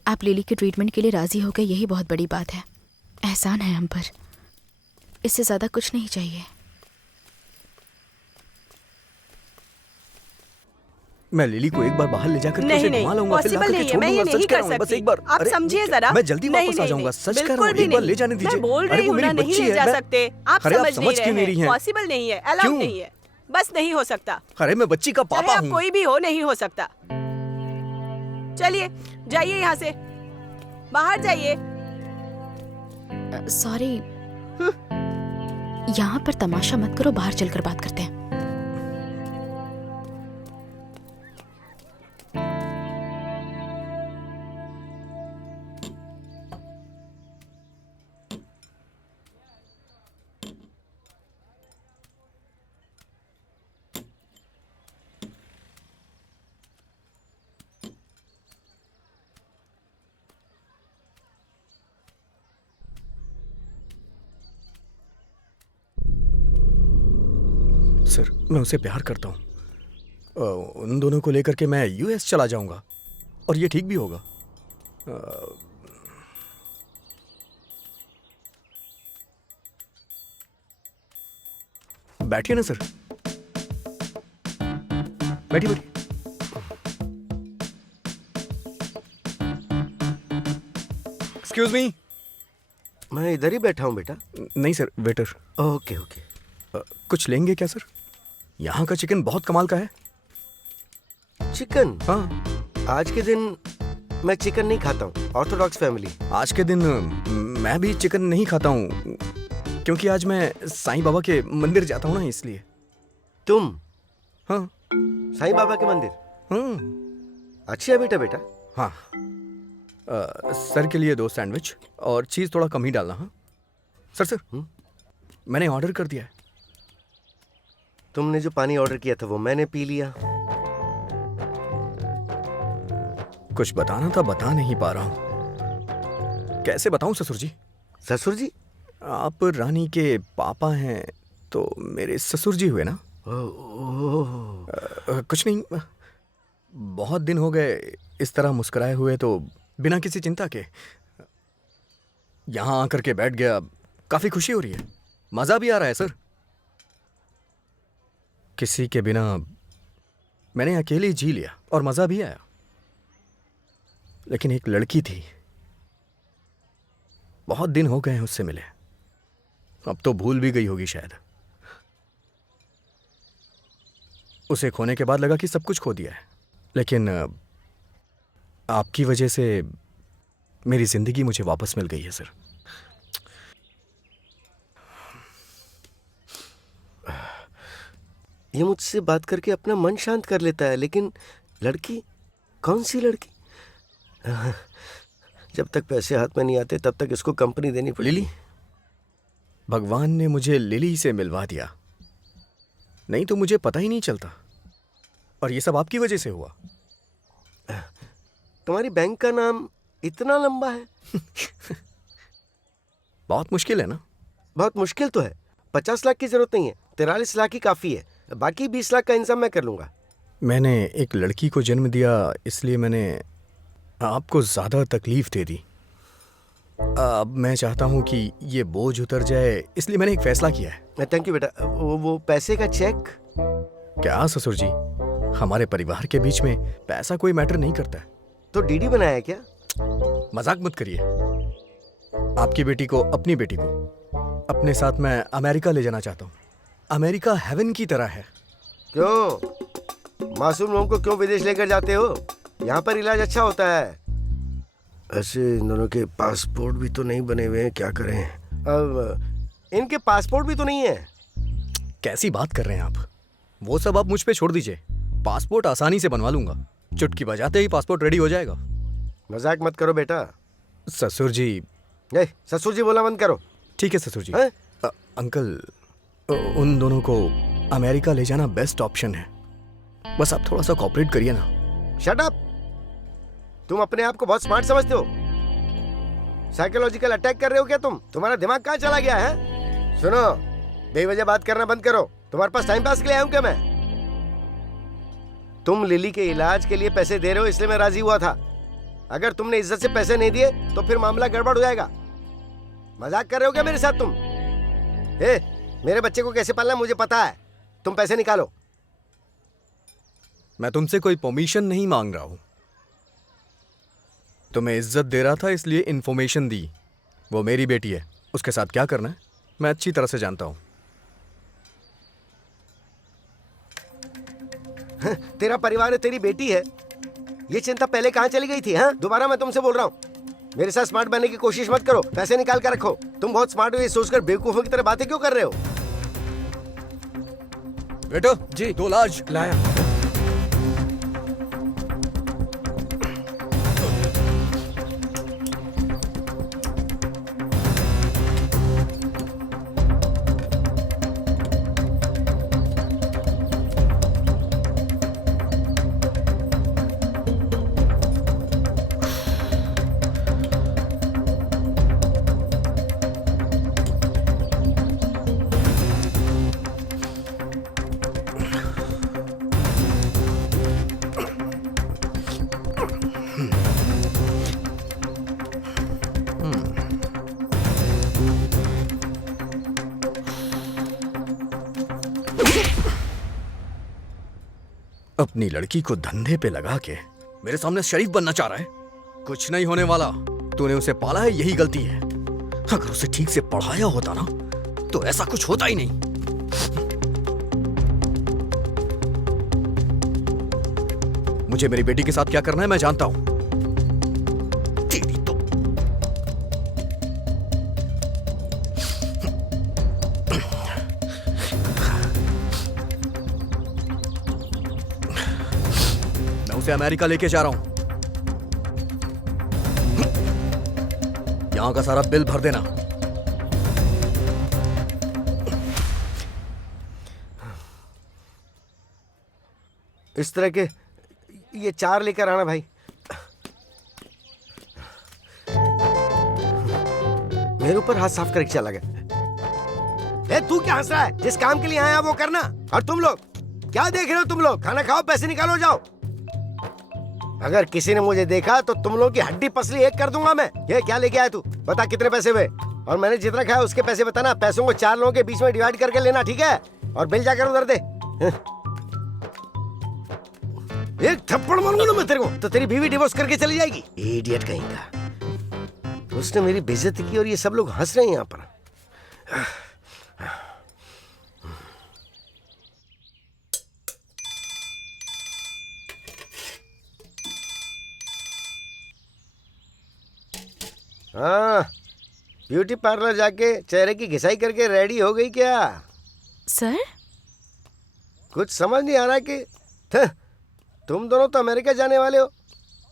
आप लिली के ट्रीटमेंट के लिए राजी हो गए, यही बहुत बड़ी बात है। एहसान है हम पर, इससे ज़्यादा कुछ नहीं चाहिए। मैं लिली को एक बार बाहर ले जाकर नहीं उसे नहीं, घुमा लाऊंगा, फिर पॉसिबल लाकर के नहीं है, छोड़ मैं ये दूंगा। नहीं सच कह कर रहा हूँ, बस सकती। एक बार। आप अरे, समझिए जरा। मैं जल्दी नहीं, वापस आ नहीं, जाऊंगा, नहीं, सच कह रहा हूँ, बिल्कुल एक बार भी ले जाने नहीं। दीजिए। मैं बोल अरे रही वो हूँ मेरी ना, नहीं बच्ची ले है, जा मैं- सकते। आप अरे आप समझ समझ नहीं क्यों नहीं रहे रही हैं। हैं? पॉसिबल नहीं है, अलाउड क्यों? नहीं है, बस नहीं हो सकता। अरे मैं बच्ची का चाहे पापा आप हूँ। कोई भी हो, नहीं हो सकता। चलिए जाइए यहाँ से, बाहर जाइए। सॉरी, यहाँ पर तमाशा मत करो, बाहर चलकर बात करते हैं। सर, मैं उसे प्यार करता हूँ। उन दोनों को लेकर के मैं यूएस चला जाऊंगा और ये ठीक भी होगा। बैठिए ना सर, बैठिए बैठिए। Excuse me. मैं इधर ही बैठा हूँ बेटा। नहीं सर, वेटर। Okay okay. कुछ लेंगे क्या सर? यहाँ का चिकन बहुत कमाल का है। चिकन? हाँ, आज के दिन मैं चिकन नहीं खाता हूँ। Orthodox family. आज के दिन मैं भी चिकन नहीं खाता हूँ, क्योंकि आज मैं साईं बाबा के मंदिर जाता हूँ ना, इसलिए। तुम? हाँ साईं बाबा के मंदिर? हाँ अच्छी है बेटा। बेटा हाँ। सर के लिए 2 सैंडविच और चीज़ थोड़ा कम ही डालना। हाँ सर। मैंने ऑर्डर कर दिया है। तुमने जो पानी ऑर्डर किया था वो मैंने पी लिया। कुछ बताना था, बता नहीं पा रहा हूँ। कैसे बताऊँ ससुर जी? ससुर जी? आप रानी के पापा हैं तो मेरे ससुर जी हुए ना। कुछ नहीं, बहुत दिन हो गए इस तरह मुस्कुराए हुए, तो बिना किसी चिंता के यहाँ आकर के बैठ गया। काफी खुशी हो रही है, मजा भी आ रहा है सर। किसी के बिना मैंने अकेले जी लिया और मजा भी आया। लेकिन एक लड़की थी, बहुत दिन हो गए हैं उससे मिले, अब तो भूल भी गई होगी शायद। उसे खोने के बाद लगा कि सब कुछ खो दिया है, लेकिन आपकी वजह से मेरी जिंदगी मुझे वापस मिल गई है सर। ये मुझसे बात करके अपना मन शांत कर लेता है, लेकिन लड़की? कौन सी लड़की? जब तक पैसे हाथ में नहीं आते तब तक इसको कंपनी देनी पड़ेगी। लिली, भगवान ने मुझे लिली से मिलवा दिया, नहीं तो मुझे पता ही नहीं चलता। और ये सब आपकी वजह से हुआ। तुम्हारी बैंक का नाम इतना लंबा है? बहुत मुश्किल है ना? बहुत मुश्किल तो है। 50 लाख की जरूरत नहीं है, 43 लाख ही काफी है। बाकी 20 लाख का इंतजाम मैं कर लूंगा। मैंने एक लड़की को जन्म दिया, इसलिए मैंने आपको ज्यादा तकलीफ दे दी। अब मैं चाहता हूं कि ये बोझ उतर जाए, इसलिए मैंने एक फैसला किया है। थैंक यू बेटा। वो पैसे का चेक? क्या ससुर जी, हमारे परिवार के बीच में पैसा कोई मैटर नहीं करता है। तो डीडी बनाया क्या? मजाक मत करिए। आपकी बेटी को, अपनी बेटी को अपने साथ मैं अमेरिका ले जाना चाहता हूँ। अमेरिका हेवन की तरह है। क्यों? मासूम लोगों को क्यों विदेश लेकर जाते हो? यहाँ पर इलाज अच्छा होता है। ऐसे इन दोनों के पासपोर्ट भी तो नहीं बने हुए हैं, क्या करें? अब इनके पासपोर्ट भी तो नहीं है। कैसी बात कर रहे हैं आप? वो सब आप मुझ पे छोड़ दीजिए, पासपोर्ट आसानी से बनवा लूंगा। चुटकी बजाते ही पासपोर्ट रेडी हो जाएगा। मजाक मत करो बेटा। ससुर जी। ससुर जी बोला बंद करो। ठीक है ससुर जी। हैं? अंकल, उन दोनों को अमेरिका ले जाना बेस्ट ऑप्शन है। बस आप थोड़ा सा कोऑपरेट करिए ना। Shut up. तुम अपने आप को बहुत स्मार्ट समझते हो। साइकोलॉजिकल अटैक कर रहे हो क्या तुम? तुम्हारा दिमाग कहाँ चला गया है? सुनो, बेवजह बात करना बंद करो। तुम्हारे पास टाइम पास के लिए आया हूं क्या मैं? तुम लिली के इलाज के लिए पैसे दे रहे हो इसलिए मैं राजी हुआ था। अगर तुमने इज्जत से पैसे नहीं दिए तो फिर मामला गड़बड़ हो जाएगा। मजाक कर रहे हो क्या मेरे साथ तुम? मेरे बच्चे को कैसे पालना मुझे पता है। तुम पैसे निकालो। मैं तुमसे कोई परमिशन नहीं मांग रहा हूं। तुम्हें इज्जत दे रहा था इसलिए इंफॉर्मेशन दी। वो मेरी बेटी है, उसके साथ क्या करना है मैं अच्छी तरह से जानता हूं। तेरा परिवार है, तेरी बेटी है, ये चिंता पहले कहाँ चली गई थी? हाँ, दोबारा मैं तुमसे बोल रहा हूँ, मेरे साथ स्मार्ट बनने की कोशिश मत करो। पैसे निकाल कर रखो। तुम बहुत स्मार्ट हो ये सोचकर बेवकूफों की तरह बातें क्यों कर रहे हो? बेटो जी, 2 लार्ज लाया। अपनी लड़की को धंधे पे लगा के मेरे सामने शरीफ बनना चाह रहा है। कुछ नहीं होने वाला। तूने उसे पाला है, यही गलती है। अगर उसे ठीक से पढ़ाया होता ना तो ऐसा कुछ होता ही नहीं। मुझे मेरी बेटी के साथ क्या करना है मैं जानता हूं। तेरी तो मैं उसे अमेरिका लेके जा रहा हूं। यहां का सारा बिल भर देना। इस तरह के ये 4 लेकर आना भाई। मेरे ऊपर हाथ साफ करके चला गया। तू क्या हंस रहा है? जिस काम के लिए आया वो करना। और तुम लोग क्या देख रहे हो? तुम लोग खाना खाओ, पैसे निकालो, जाओ। अगर किसी ने मुझे देखा तो तुम लोगों की हड्डी पसली एक कर दूंगा मैं। ये क्या लेके आया तू? बता कितने पैसे हुए, और मैंने जितना खाया उसके पैसे बताना। पैसों को 4 लोगों के बीच में डिवाइड करके लेना, ठीक है? और बिल जाकर उधर दे। एक थप्पड़ मारूंगा ना मैं तेरे को तो तेरी बीवी डिवोर्स करके चली जाएगी। इडियट कहीं का। उसने मेरी बेइज्जती की और ये सब लोग हंस रहे हैं यहाँ पर। हाँ, ब्यूटी पार्लर जाके चेहरे की घिसाई करके रेडी हो गई क्या? सर, कुछ समझ नहीं आ रहा कि तुम दोनों तो अमेरिका जाने वाले हो।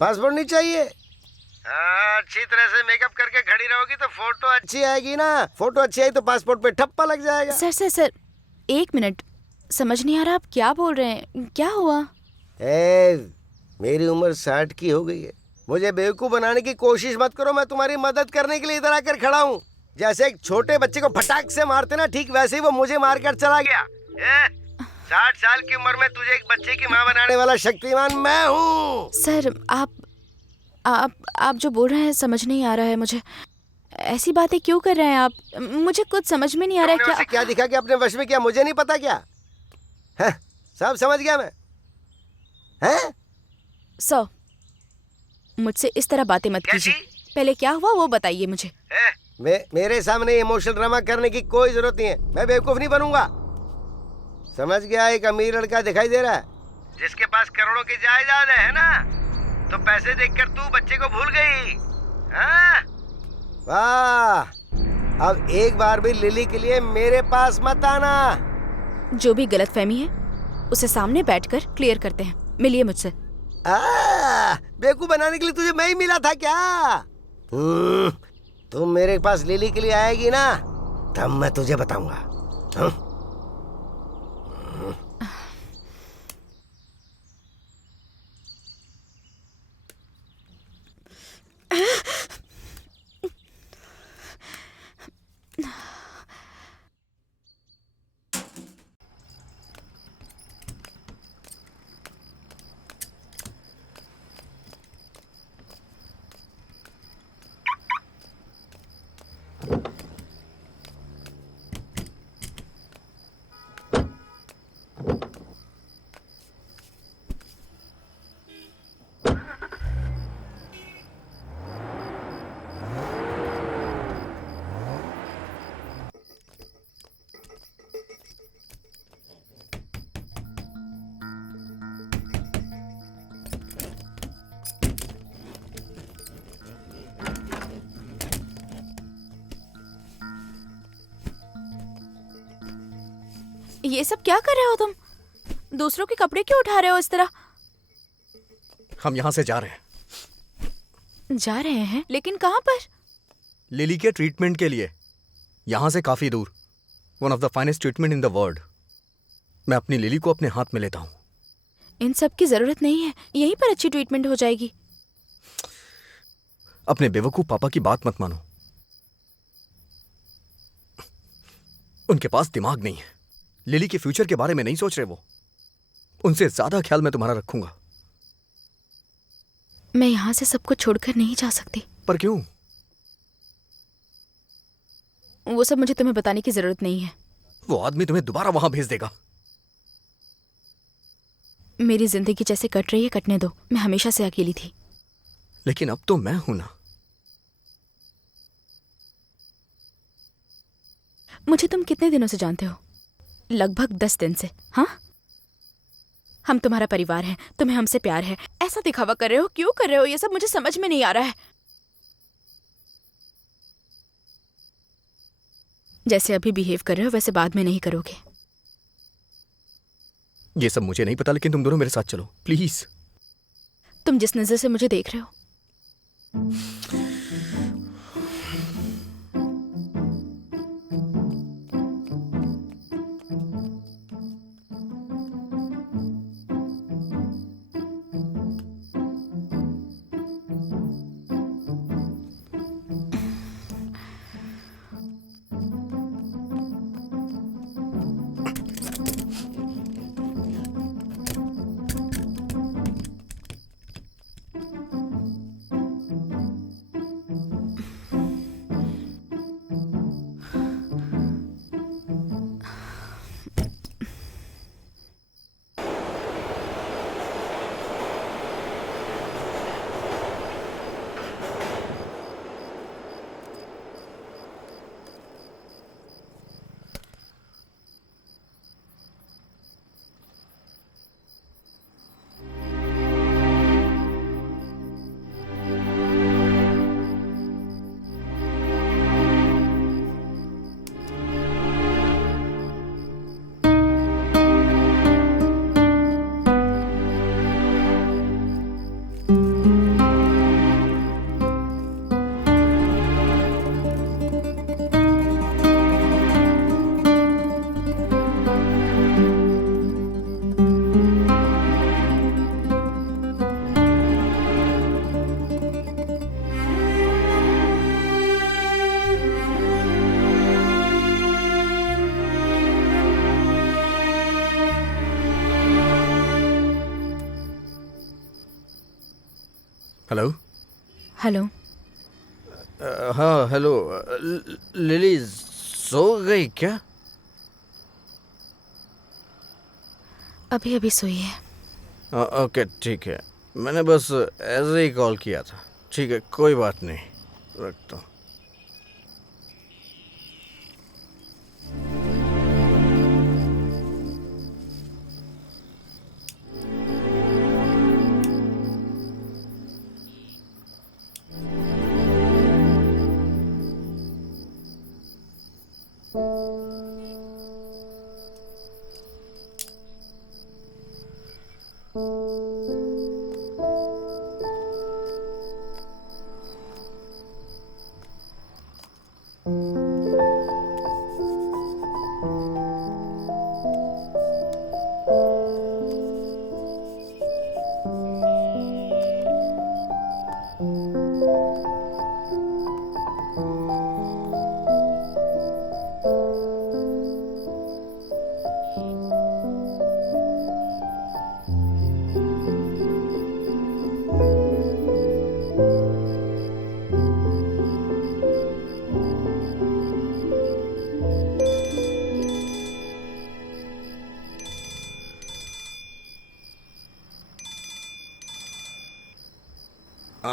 पासपोर्ट नहीं चाहिए? अच्छी तरह से मेकअप करके खड़ी रहोगी तो फोटो अच्छी आएगी ना। फोटो अच्छी आई तो पासपोर्ट पे ठप्पा लग जाएगा। Sir, 1 minute. समझ नहीं आ रहा आप क्या बोल रहे हैं। क्या हुआ? मेरी उम्र 60 की हो गई है। मुझे बेवकूफ बनाने की कोशिश मत करो। मैं तुम्हारी मदद करने के लिए इधर आकर खड़ा हूँ। जैसे एक छोटे बच्चे को फटाक से मारते ना, ठीक वैसे ही वो मुझे मारकर चला गया। 60 साल की उम्र में तुझे एक बच्चे की माँ बनाने वाला शक्तिमान मैं हूँ। सर, आप जो बोल रहे हैं समझ नहीं आ रहा है मुझे। ऐसी बातें क्यों कर रहे हैं आप? मुझे कुछ समझ में नहीं आ रहा है। क्या दिखा कि अपने वश में? क्या मुझे नहीं पता क्या? है? सब समझ गया मैं। हैं? सर, मुझसे इस तरह बातें मत कीजिए। पहले क्या हुआ वो बताइए मुझे। मेरे सामने इमोशनल ड्रामा करने की कोई जरूरत नहीं है। मैं बेवकूफ नहीं बनूंगा। समझ गया? एक अमीर लड़का दिखाई दे रहा जिसके पास करोड़ों की जायदाद है ना, तो पैसे देखकर तू बच्चे को भूल गई। हाँ? वाह, अब एक बार भी लिली के लिए मेरे पास मत आना। जो भी गलतफहमी है उसे सामने बैठकर क्लियर करते हैं। मिलिए मुझसे। बेवकूफ बनाने के लिए तुझे मैं ही मिला था क्या? तुम मेरे पास लिली के लिए आएगी ना, तब मैं तुझे बताऊंगा। हाँ? ये सब क्या कर रहे हो तुम? दूसरों के कपड़े क्यों उठा रहे हो इस तरह? हम यहाँ से जा रहे हैं। जा रहे हैं? लेकिन कहाँ पर? लिली के ट्रीटमेंट के लिए, यहाँ से काफी दूर। One of the finest treatment in the world. मैं अपनी लिली को अपने हाथ में लेता हूँ। इन सब की जरूरत नहीं है, यहीं पर अच्छी ट्रीटमेंट हो जाएगी। अपने बेवकूफ पापा की बात मत मानो, उनके पास दिमाग नहीं है। लिली के फ्यूचर के बारे में नहीं सोच रहे वो। उनसे ज्यादा ख्याल मैं तुम्हारा रखूंगा। मैं यहाँ से सबको छोड़कर नहीं जा सकती। पर क्यों? वो सब मुझे तुम्हें बताने की जरूरत नहीं है। वो आदमी तुम्हें दोबारा वहां भेज देगा। मेरी जिंदगी जैसे कट रही है कटने दो। मैं हमेशा से अकेली थी। लेकिन अब तो मैं हूं ना। मुझे तुम कितने दिनों से जानते हो? लगभग 10 दिन से। हाँ, हम तुम्हारा परिवार हैं, तुम्हें हमसे प्यार है। ऐसा दिखावा कर रहे हो, क्यों कर रहे हो? ये सब मुझे समझ में नहीं आ रहा है। जैसे अभी बिहेव कर रहे हो वैसे बाद में नहीं करोगे। ये सब मुझे नहीं पता, लेकिन तुम दोनों मेरे साथ चलो प्लीज। तुम जिस नजर से मुझे देख रहे हो, हेलो। हेलो। हाँ हेलो। लिली सो गई क्या? अभी अभी सोई है। ओके ठीक है, मैंने बस ऐसे ही कॉल किया था। ठीक है, कोई बात नहीं, रखता हूँ।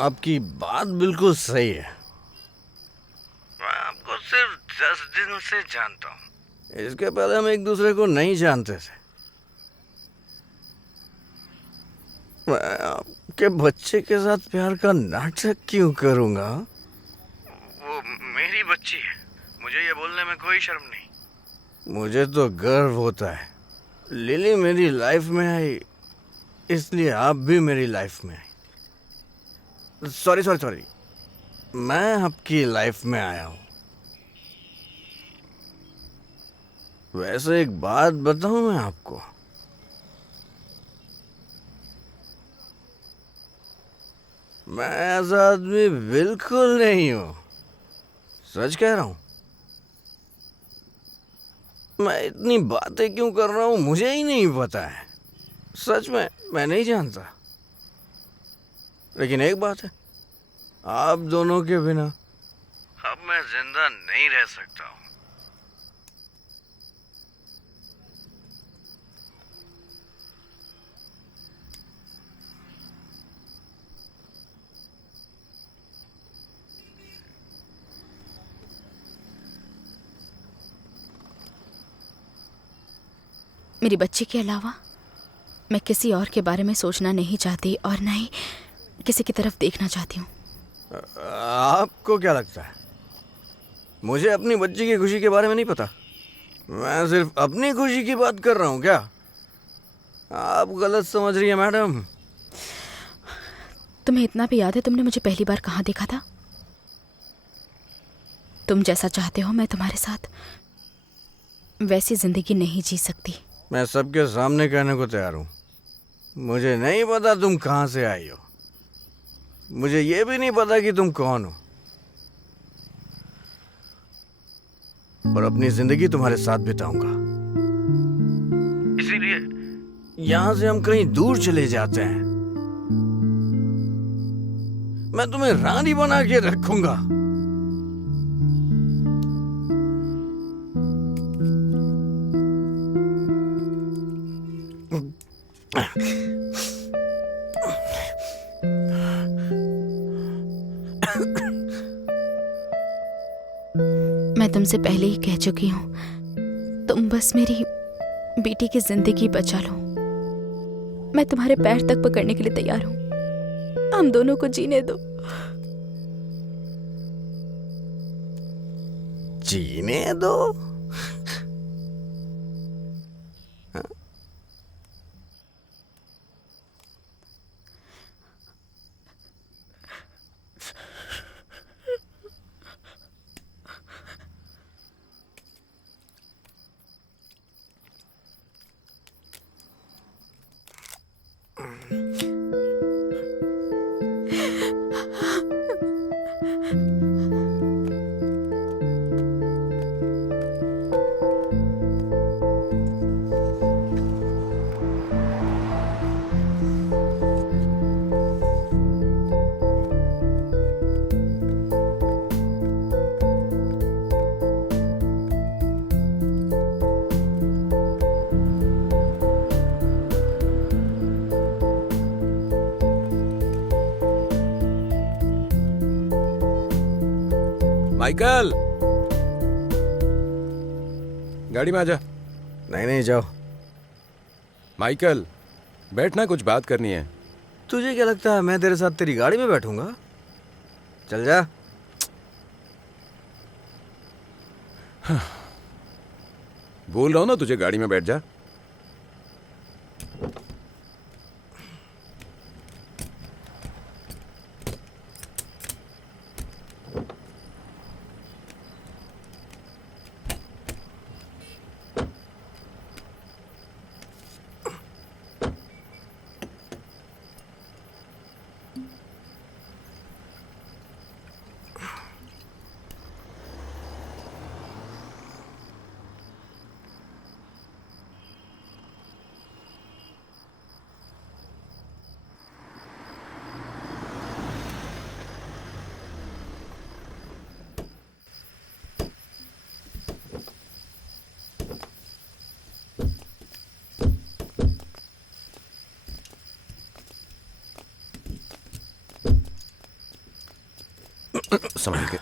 आपकी बात बिल्कुल सही है। मैं आपको सिर्फ 10 दिन से जानता हूँ। इसके पहले हम एक दूसरे को नहीं जानते थे। मैं आपके बच्चे के साथ प्यार का नाटक क्यों करूँगा? वो मेरी बच्ची है, मुझे ये बोलने में कोई शर्म नहीं। मुझे तो गर्व होता है। लिली मेरी लाइफ में आई, इसलिए आप भी मेरी लाइफ में आई। सॉरी, मैं आपकी लाइफ में आया हूँ। वैसे एक बात बताऊं मैं आपको, मैं ऐसा आदमी बिल्कुल नहीं हूँ। सच कह रहा हूँ। मैं इतनी बातें क्यों कर रहा हूँ मुझे ही नहीं पता है। सच में मैं नहीं जानता। लेकिन एक बात है, आप दोनों के बिना अब मैं जिंदा नहीं रह सकता हूँ। मेरी बच्ची के अलावा मैं किसी और के बारे में सोचना नहीं चाहती और न ही किसी की तरफ देखना चाहती हूँ। आपको क्या लगता है मुझे अपनी बच्ची की खुशी के बारे में नहीं पता? मैं सिर्फ अपनी खुशी की बात कर रहा हूँ क्या? आप गलत समझ रही हैं मैडम। तुम्हें इतना भी याद है तुमने मुझे पहली बार कहाँ देखा था? तुम जैसा चाहते हो मैं तुम्हारे साथ वैसी जिंदगी नहीं जी सकती। मैं सबके सामने कहने को तैयार हूँ, मुझे नहीं पता तुम कहाँ से आई हो। मुझे ये भी नहीं पता कि तुम कौन हो, और अपनी जिंदगी तुम्हारे साथ बिताऊंगा। इसीलिए यहां से हम कहीं दूर चले जाते हैं। मैं तुम्हें रानी बना के रखूंगा। मैं तुमसे पहले ही कह चुकी हूँ, तुम बस मेरी बेटी की जिंदगी बचा लो। मैं तुम्हारे पैर तक पकड़ने के लिए तैयार हूँ। हम दोनों को जीने दो। जीने दो? माइकल, गाड़ी में आजा। नहीं नहीं, जाओ। माइकल, बैठना, कुछ बात करनी है। तुझे क्या लगता है मैं तेरे साथ तेरी गाड़ी में बैठूंगा? चल जा। बोल रहा हूँ ना तुझे, गाड़ी में बैठ जा। संभल के।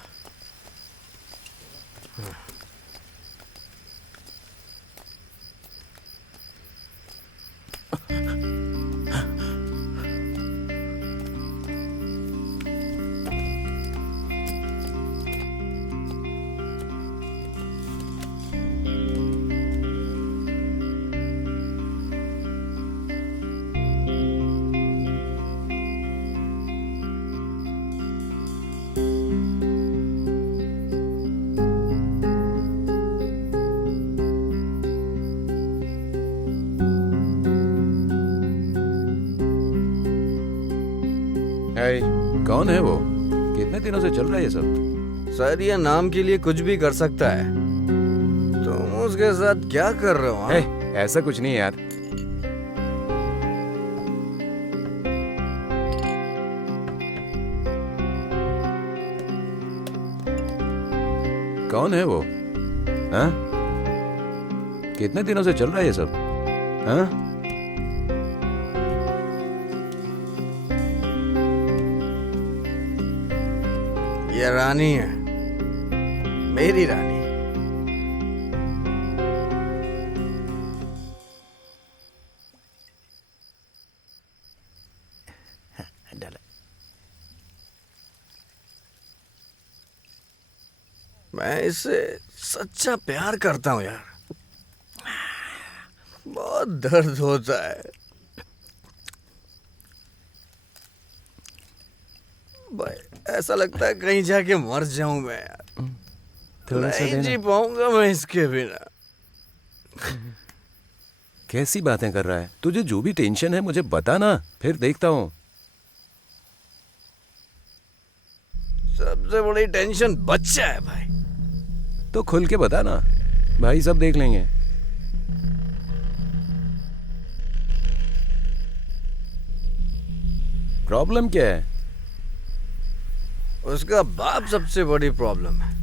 कौन है वो? कितने दिनों से चल रहा है ये सब? सर ये नाम के लिए कुछ भी कर सकता है। तुम उसके साथ क्या कर रहे हो? हाँ? ऐसा कुछ नहीं यार। कौन है वो? हाँ? कितने दिनों से चल रहा है ये सब? हाँ? ये रानी है, मेरी रानी। मैं इससे सच्चा प्यार करता हूँ यार। बहुत दर्द होता है भाई, ऐसा लगता है कहीं जाके मर जाऊं मैं यार। नहीं जी पाऊंगा मैं इसके बिना। कैसी बातें कर रहा है? तुझे जो भी टेंशन है मुझे बता ना, फिर देखता हूँ। सबसे बड़ी टेंशन बच्चा है भाई। तो खुल के बता ना भाई, सब देख लेंगे। प्रॉब्लम क्या है? उसका बाप सबसे बड़ी प्रॉब्लम है।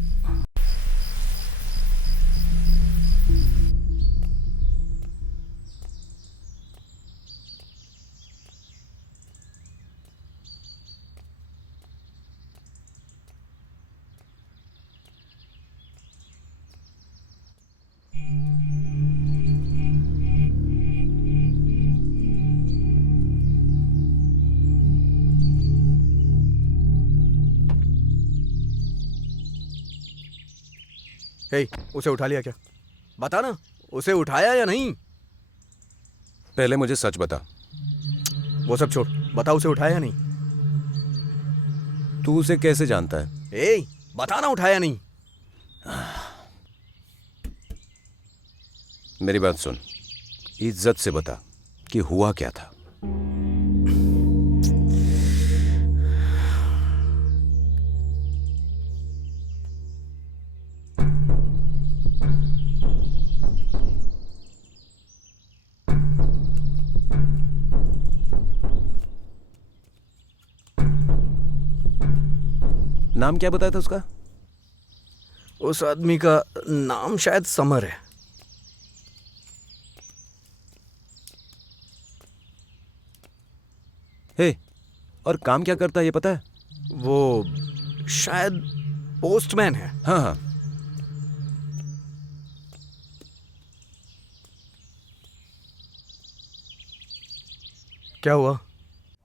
उसे उठा लिया क्या? बता ना, उसे उठाया या नहीं? पहले मुझे सच बता। वो सब छोड़, बता उसे उठाया या नहीं? तू उसे कैसे जानता है? बता ना, उठाया नहीं? मेरी बात सुन, इज्जत से बता कि हुआ क्या था। नाम क्या बताया था उसका? उस आदमी का नाम शायद समर है। और काम क्या करता है ये पता है? वो शायद पोस्टमैन है। हाँ। क्या हुआ?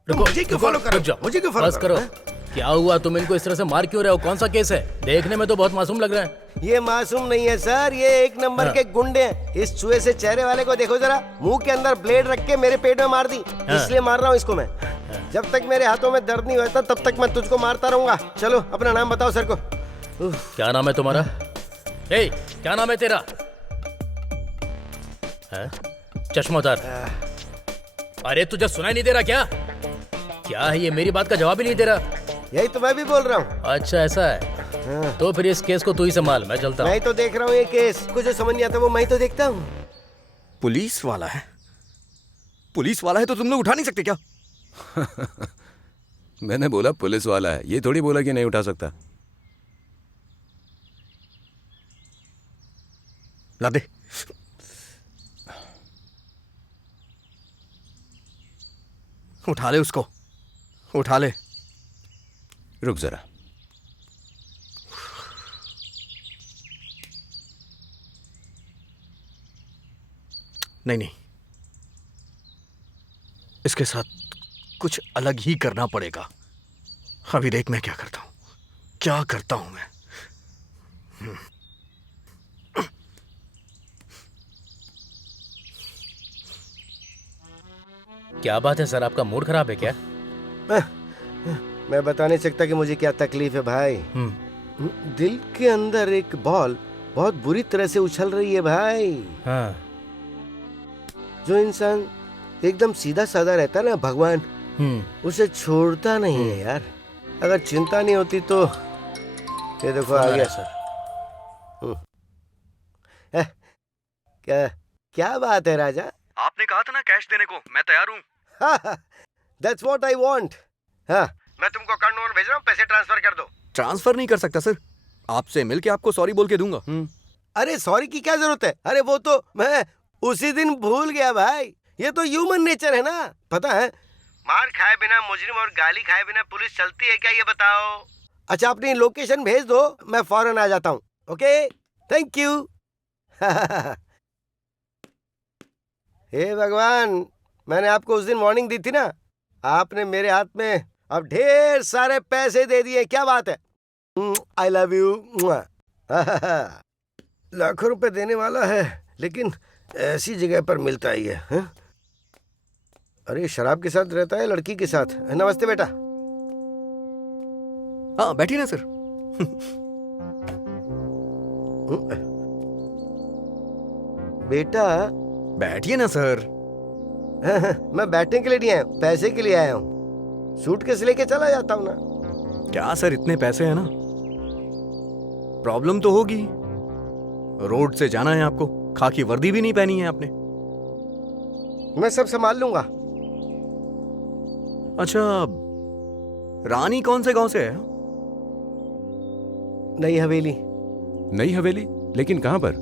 रुको, मुझे क्यों फॉलो करो? मुझे क्यों फॉलो करो? क्या हुआ? तुम इनको इस तरह से मार क्यों रहे हो? कौन सा केस है? देखने में तो बहुत मासूम लग रहे हैं। ये मासूम नहीं है सर, ये एक नंबर के गुंडे हैं। इस चूहे से चेहरे वाले को देखो जरा, मुंह के अंदर ब्लेड रख के मेरे पेट में मार दी, इसलिए मार रहा हूँ इसको मैं। जब तक मेरे हाथों में दर्द नहीं होता तब तक मैं तुझको मारता रहूंगा। चलो अपना नाम बताओ सर को। क्या नाम है तुम्हारा? ए, क्या नाम है तेरा? चश्मोदार। अरे तुझे सुनाई नहीं दे रहा क्या? क्या है ये? मेरी बात का जवाब ही नहीं दे रहा। यही तो मैं भी बोल रहा हूँ। अच्छा ऐसा है, तो फिर इस केस को तू ही संभाल, मैं चलता मैं हूँ। ही तो देख रहा हूँ ये केस, कुछ जो समझ नहीं आता वो मैं ही तो देखता हूँ। पुलिस वाला है? पुलिस वाला है तो तुम लोग उठा नहीं सकते क्या? मैंने बोला पुलिस वाला है, ये थोड़ी बोला कि नहीं उठा सकता। ला दे। उठा ले उसको, उठा ले। रुक जरा। नहीं नहीं, इसके साथ कुछ अलग ही करना पड़ेगा। अभी देख मैं क्या करता हूं, क्या करता हूं मैं। क्या बात है सर, आपका मूड खराब है क्या? मैं बता नहीं सकता कि मुझे क्या तकलीफ है भाई। दिल के अंदर एक बॉल बहुत बुरी तरह से उछल रही है भाई। हाँ। जो इंसान एकदम सीधा साधा रहता है ना, भगवान उसे छोड़ता नहीं है यार। अगर चिंता नहीं होती तो ये देखो आ गया सर। क्या क्या बात है राजा? आपने कहा था ना कैश देने को, मैं तैयार हूँ। That's what I want. हाँ, मैं तुमको अकाउंट नंबर भेज रहा हूँ, पैसे ट्रांसफर कर दो। ट्रांसफर नहीं कर सकता सर, आपसे मिलके आपको सॉरी बोल के दूंगा। अरे सॉरी की क्या जरूरत है? अरे वो तो मैं उसी दिन भूल गया भाई। ये तो ह्यूमन नेचर है ना, पता है। मार खाए बिना मुजरिम और गाली खाए बिना पुलिस चलती है क्या, ये बताओ? अच्छा अपनी लोकेशन भेज दो, मैं फौरन आ जाता हूँ। Okay, thank you. हे भगवान, मैंने आपको उस दिन वार्निंग दी थी ना, आपने मेरे हाथ में अब ढेर सारे पैसे दे दिए। क्या बात है? I love you. लाखों रुपए देने वाला है लेकिन ऐसी जगह पर मिलता ही है, हैं? अरे शराब के साथ रहता है, लड़की के साथ। नमस्ते बेटा। हाँ बैठिए ना सर। बेटा बैठिए ना सर। मैं बैठने के लिए नहीं आया, पैसे के लिए आया हूँ। सूटकेस लेके चला जाता हूँ ना। क्या सर, इतने पैसे हैं ना, प्रॉब्लम तो होगी। रोड से जाना है आपको, खाकी वर्दी भी नहीं पहनी है आपने। मैं सब संभाल लूंगा। अच्छा, रानी कौन से गांव से है? नई हवेली। नई हवेली? लेकिन कहाँ पर?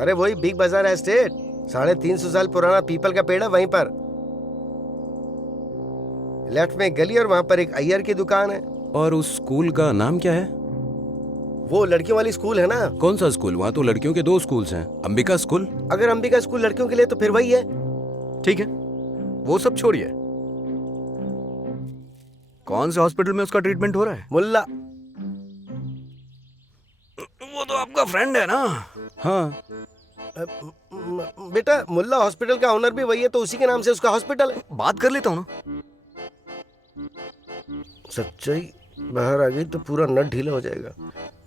अरे वही बिग बाजार एस्टेट, 350 साल पुराना पीपल का पेड़ है वहीं पर। लेफ्ट में गली और वहां पर एक अय्यर की दुकान है। और उस स्कूल का नाम क्या है? वो लड़कियों वाली स्कूल है ना। कौन सा स्कूल? वहाँ तो लड़कियों के 2 स्कूल्स हैं। अंबिका स्कूल? अगर अंबिका स्कूल लड़कियों के लिए तो फिर वही है। ठीक है, वो सब छोड़िए। कौन से हॉस्पिटल में उसका ट्रीटमेंट हो रहा है? मुल्ला। वो तो आपका फ्रेंड है ना? हाँ। बेटा मुल्ला हॉस्पिटल का ओनर भी वही है, तो उसी के नाम से उसका हॉस्पिटल है। बात कर लेता हूँ ना। सच्चाई बाहर आ गई तो पूरा नट ढीला हो जाएगा।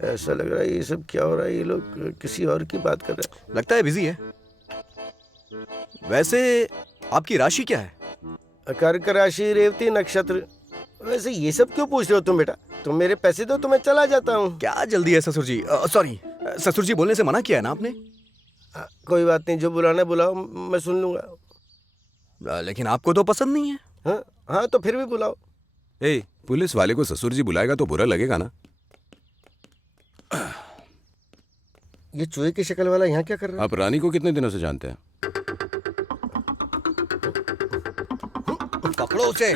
ऐसा लग रहा है ये सब क्या हो रहा है, ये लोग किसी और की बात कर रहे हैं। लगता है बिजी है। वैसे आपकी राशि क्या है? कर्क राशि, रेवती नक्षत्र। वैसे ये सब क्यों पूछ रहे हो तुम बेटा? तुम मेरे पैसे दो तो मैं चला जाता हूँ। क्या जल्दी है ससुर जी? सॉरी, ससुर जी बोलने से मना किया है ना आपने? कोई बात नहीं, जो बुलाना बुलाओ, मैं सुन लूंगा। लेकिन आपको तो पसंद नहीं है। हाँ हाँ, तो फिर भी बुलाओ। ए, पुलिस वाले को ससुर जी बुलाएगा तो बुरा लगेगा ना? ये चूहे की शक्ल वाला यहाँ क्या कर रहा है? आप रानी को कितने दिनों से जानते हैं? पकड़ो उसे।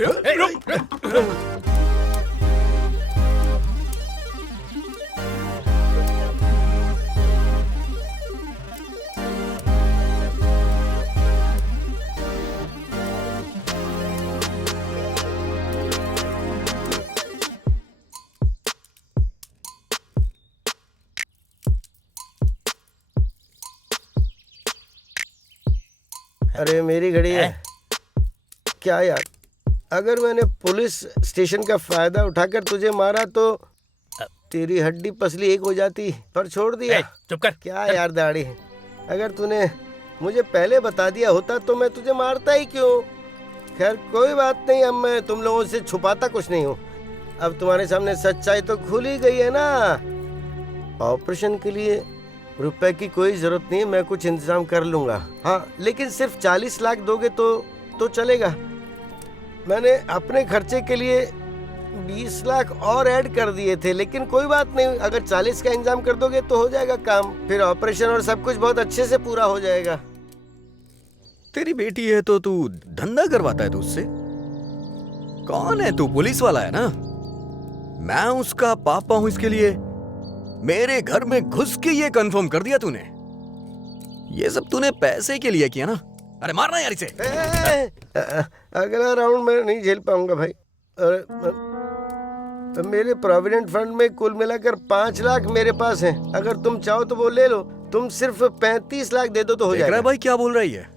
अरे मेरी घड़ी है। क्या यार, अगर मैंने पुलिस स्टेशन का फायदा उठाकर तुझे मारा तो तेरी हड्डी पसली एक हो जाती, पर छोड़ दिया। चुप कर। क्या यार दाढ़ी, अगर तूने मुझे पहले बता दिया होता तो मैं तुझे मारता ही क्यों। खैर कोई बात नहीं, अब मैं तुम लोगों से छुपाता कुछ नहीं हूँ। अब तुम्हारे सामने सच्चाई तो खुल ही गई है ना। ऑपरेशन के लिए रुपए की कोई जरूरत नहीं है, मैं कुछ इंतजाम कर लूंगा। हाँ, लेकिन सिर्फ 40 लाख दोगे तो चलेगा। मैंने अपने खर्चे के लिए 20 लाख और ऐड कर दिए थे, लेकिन कोई बात नहीं, अगर 40 का इंतजाम कर दोगे तो हो जाएगा काम। फिर ऑपरेशन और सब कुछ बहुत अच्छे से पूरा हो जाएगा। तेरी बेटी है तो तू धंधा करवाता है तू उससे? कौन है तू? पुलिस वाला है ना? मैं उसका पापा हूं, इसके लिए मेरे घर में घुस के ये कंफर्म कर दिया तूने। ये सब तूने पैसे के लिए किया ना? अरे मारना यार इसे। अगला राउंड मैं नहीं झेल पाऊंगा भाई। मेरे प्रोविडेंट फंड में कुल मिलाकर 5 लाख मेरे पास हैं। अगर तुम चाहो तो वो ले लो। तुम सिर्फ 35 लाख दे दो तो हो जाएगा। भाई क्या बोल रही है?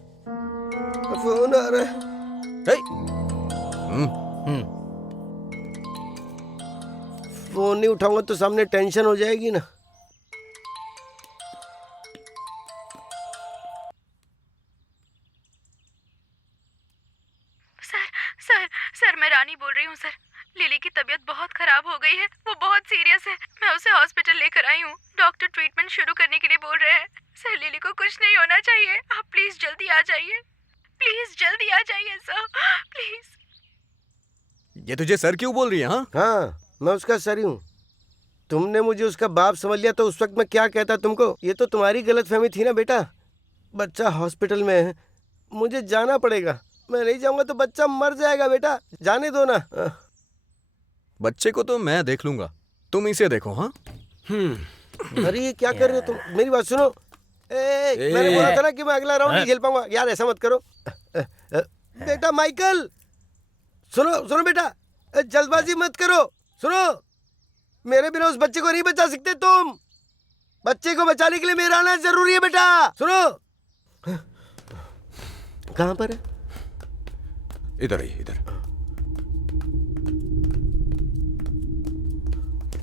फोन आ रहा है। फोन नहीं उठाऊंगा तो सामने टेंशन हो जाएगी ना। सर मैं रानी बोल रही हूँ सर। लिली की तबीयत बहुत खराब हो गई है, वो बहुत सीरियस है। मैं उसे हॉस्पिटल लेकर आई हूँ। डॉक्टर ट्रीटमेंट शुरू करने के लिए बोल रहे हैं। सर लिली को कुछ नहीं होना चाहिए, आप प्लीज जल्दी आ जाइए। प्लीज जल्दी आ जाइए सर, प्लीज। ये तुझे सर क्यों बोल रही है? हाँ, मैं उसका सर ही हूँ। तुमने मुझे उसका बाप समझ लिया तो उस वक्त मैं क्या कहता तुमको। ये तो तुम्हारी गलतफहमी थी ना बेटा। बच्चा हॉस्पिटल में है, मुझे जाना पड़ेगा। मैं नहीं जाऊंगा तो बच्चा मर जाएगा। बेटा जाने दो ना। बच्चे को तो मैं देख लूंगा, तुम इसे देखो। हाँ अरे ये क्या कर रहे हो तुम? मेरी बात सुनो। मैंने बोला था ना कि मैं अगला राउंड नहीं खेल पाऊंगा। यार ऐसा मत करो। बेटा माइकल, सुनो बेटा, जल्दबाजी मत करो। सुनो, मेरे बिना उस बच्चे को नहीं बचा सकते तुम। बच्चे को बचाने के लिए मेरा आना जरूरी है बेटा। सुनो। कहाँ पर है? इधर आइए, इधर।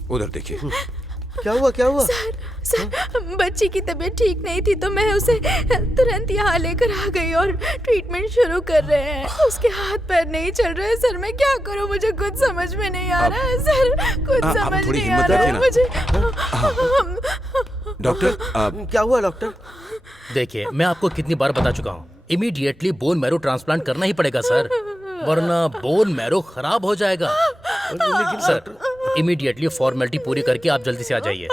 उधर देखिए। क्या हुआ? सर बच्ची की तबीयत ठीक नहीं थी तो मैं उसे तुरंत यहाँ लेकर आ गई और ट्रीटमेंट शुरू कर रहे हैं। उसके हाथ पैर नहीं चल रहे हैं सर। मैं क्या करूँ, मुझे कुछ समझ में नहीं आ रहा है सर। कुछ समझ नहीं आ रहा है मुझे। डॉक्टर क्या हुआ डॉक्टर? देखिए, मैं आपको कितनी बार बता चुका हूँ, इमीडिएटली बोन मैरो ट्रांसप्लांट करना ही पड़ेगा सर, वरना बोन मैरो खराब हो जाएगा। लेकिन सर इमीडिएटली फॉर्मेलिटी पूरी करके आप जल्दी से आ जाइए।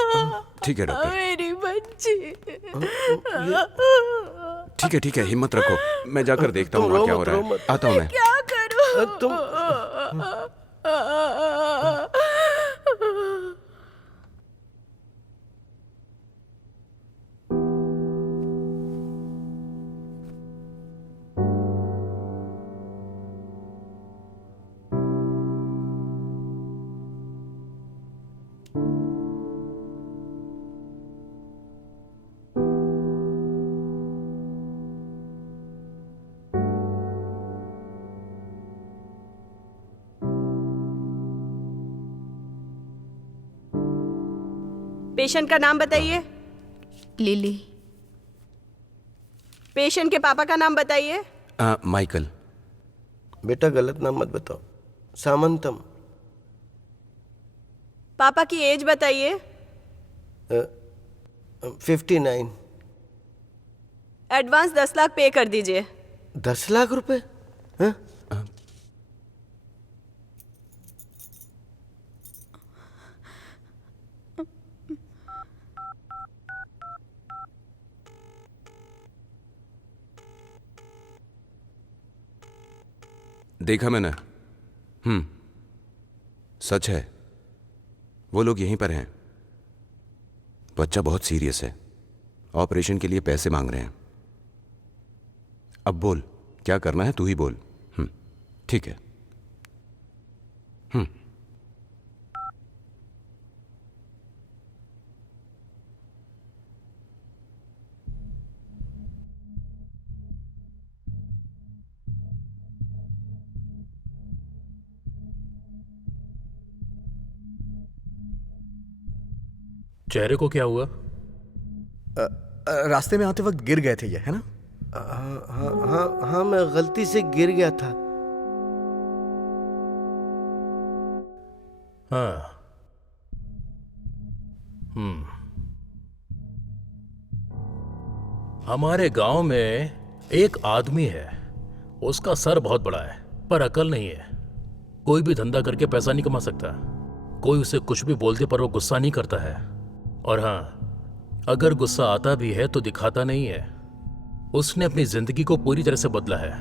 ठीक है डॉक्टर। मेरी बच्ची। ठीक है, हिम्मत रखो। मैं जाकर देखता हूँ वहाँ क्या हो रहा है। आता हूँ मैं। क्या करूँ? तुम पेशेंट का नाम बताइए। लिली। पेशेंट के पापा का नाम बताइए। माइकल। बेटा गलत नाम मत बताओ। सामंतम। पापा की एज बताइए। 59। एडवांस 10 लाख पे कर दीजिए। 10 लाख रुपए? हाँ? देखा मैंने। सच है, वो लोग यहीं पर हैं। बच्चा बहुत सीरियस है, ऑपरेशन के लिए पैसे मांग रहे हैं। अब बोल क्या करना है, तू ही बोल। ठीक है। चेहरे को क्या हुआ? रास्ते में आते वक्त गिर गए थे ये, है ना? हाँ, मैं गलती से गिर गया था। हाँ। हमारे गांव में एक आदमी है, उसका सर बहुत बड़ा है पर अकल नहीं है। कोई भी धंधा करके पैसा नहीं कमा सकता। कोई उसे कुछ भी बोल दे पर वो गुस्सा नहीं करता है। और हाँ, अगर गुस्सा आता भी है तो दिखाता नहीं है। उसने अपनी जिंदगी को पूरी तरह से बदला है,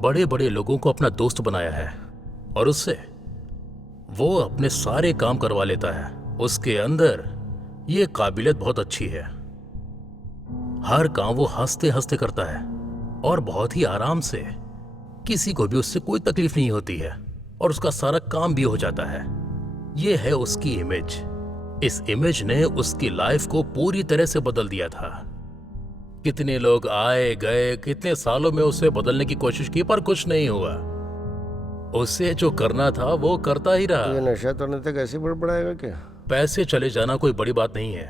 बड़े बड़े लोगों को अपना दोस्त बनाया है और उससे वो अपने सारे काम करवा लेता है। उसके अंदर ये काबिलियत बहुत अच्छी है। हर काम वो हंसते हंसते करता है और बहुत ही आराम से। किसी को भी उससे कोई तकलीफ नहीं होती है और उसका सारा काम भी हो जाता है। ये है उसकी इमेज। इस इमेज ने उसकी लाइफ को पूरी तरह से बदल दिया था। कितने लोग आए गए, कितने सालों में उसे बदलने की कोशिश की पर कुछ नहीं हुआ। उसे जो करना था वो करता ही रहा। ये नशा तोड़ने तक ऐसे बड़बड़ाएगा क्या? पैसे चले जाना कोई बड़ी बात नहीं है।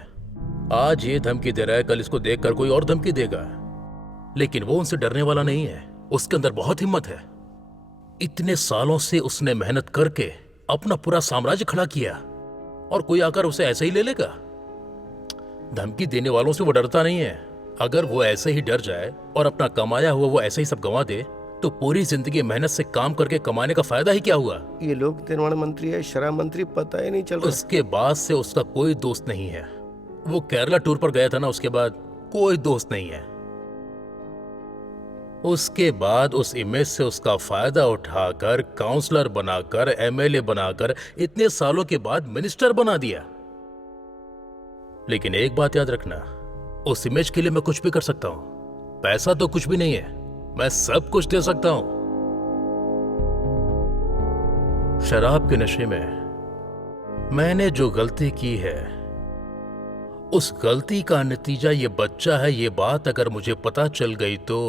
आज ये धमकी दे रहा है, कल इसको देखकर कोई और धमकी देगा, लेकिन वो उनसे डरने वाला नहीं है। उसके अंदर बहुत हिम्मत है। इतने सालों से उसने मेहनत करके अपना पूरा साम्राज्य खड़ा किया और कोई आकर उसे ऐसे ही ले लेगा? धमकी देने वालों से वो डरता नहीं है। अगर वो ऐसे ही डर जाए और अपना कमाया हुआ वो ऐसे ही सब गंवा दे तो पूरी जिंदगी मेहनत से काम करके कमाने का फायदा ही क्या हुआ? ये लोक निर्माण मंत्री है, शराब मंत्री, पता ही नहीं चल रहा। उसके बाद से उसका कोई दोस्त नहीं है। वो केरला टूर पर गया था ना, उसके बाद कोई दोस्त नहीं है। उसके बाद उस इमेज से उसका फायदा उठाकर काउंसलर बनाकर, एमएलए बनाकर, इतने सालों के बाद मिनिस्टर बना दिया। लेकिन एक बात याद रखना, उस इमेज के लिए मैं कुछ भी कर सकता हूं। पैसा तो कुछ भी नहीं है, मैं सब कुछ दे सकता हूं। शराब के नशे में मैंने जो गलती की है, उस गलती का नतीजा ये बच्चा है। ये बात अगर मुझे पता चल गई तो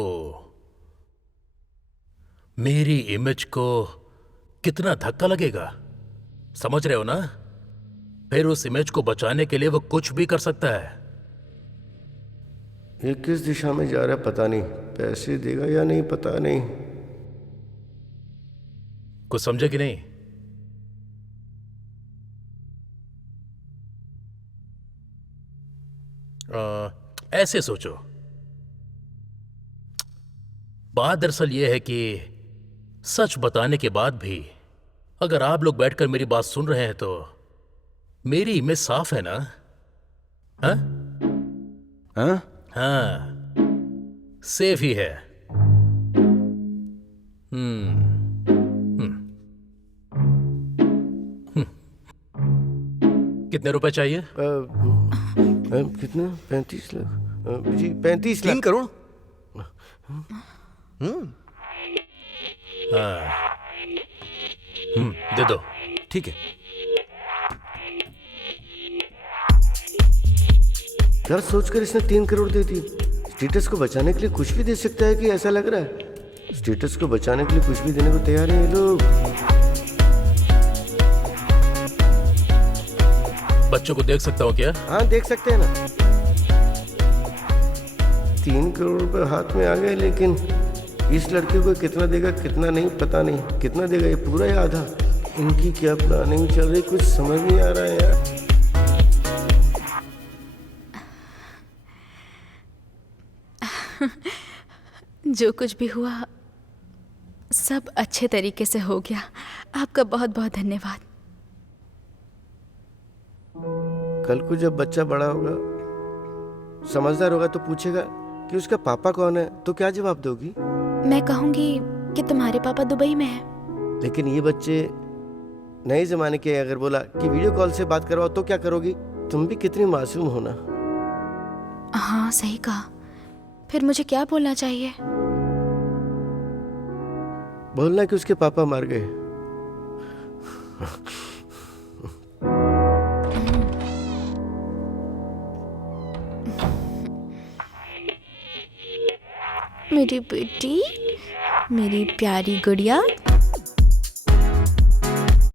मेरी इमेज को कितना धक्का लगेगा, समझ रहे हो ना? फिर उस इमेज को बचाने के लिए वो कुछ भी कर सकता है। ये किस दिशा में जा रहा है पता नहीं। पैसे देगा या नहीं पता नहीं। कुछ समझे कि नहीं? ऐसे सोचो। बात दरअसल यह है कि सच बताने के बाद भी अगर आप लोग बैठकर मेरी बात सुन रहे हैं तो मेरी इमेज साफ है ना? हाँ? हाँ, सेफ ही है। कितने रुपए चाहिए? कितना? 35 लाख जी, 35 3 लाख। करोड़। हाँ। दे दो। ठीक है। यार सोचकर इसने 3 करोड़ दे दी। स्टेटस को बचाने के लिए कुछ भी दे सकता है कि ऐसा लग रहा है? स्टेटस को बचाने के लिए कुछ भी देने को तैयार है ये लोग। बच्चों को देख सकता हूँ क्या? हाँ देख सकते हैं ना। 3 करोड़ रुपए हाथ में आ गए, लेकिन इस लड़के को कितना देगा कितना नहीं पता नहीं। कितना देगा, ये पूरा या आधा? इनकी क्या प्लानिंग चल रही, कुछ समझ नहीं आ रहा है यार। जो कुछ भी हुआ सब अच्छे तरीके से हो गया। आपका बहुत बहुत धन्यवाद। कल को जब बच्चा बड़ा होगा, समझदार होगा, तो पूछेगा कि उसका पापा कौन है, तो क्या जवाब दोगी? मैं कहूंगी कि तुम्हारे पापा दुबई में हैं। लेकिन ये बच्चे नए जमाने के, अगर बोला कि वीडियो कॉल से बात करवाओ तो क्या करोगी? तुम भी कितनी मासूम हो ना। हाँ सही कहा। फिर मुझे क्या बोलना चाहिए? बोलना कि उसके पापा मर गए। मेरी बेटी, मेरी प्यारी गुड़िया,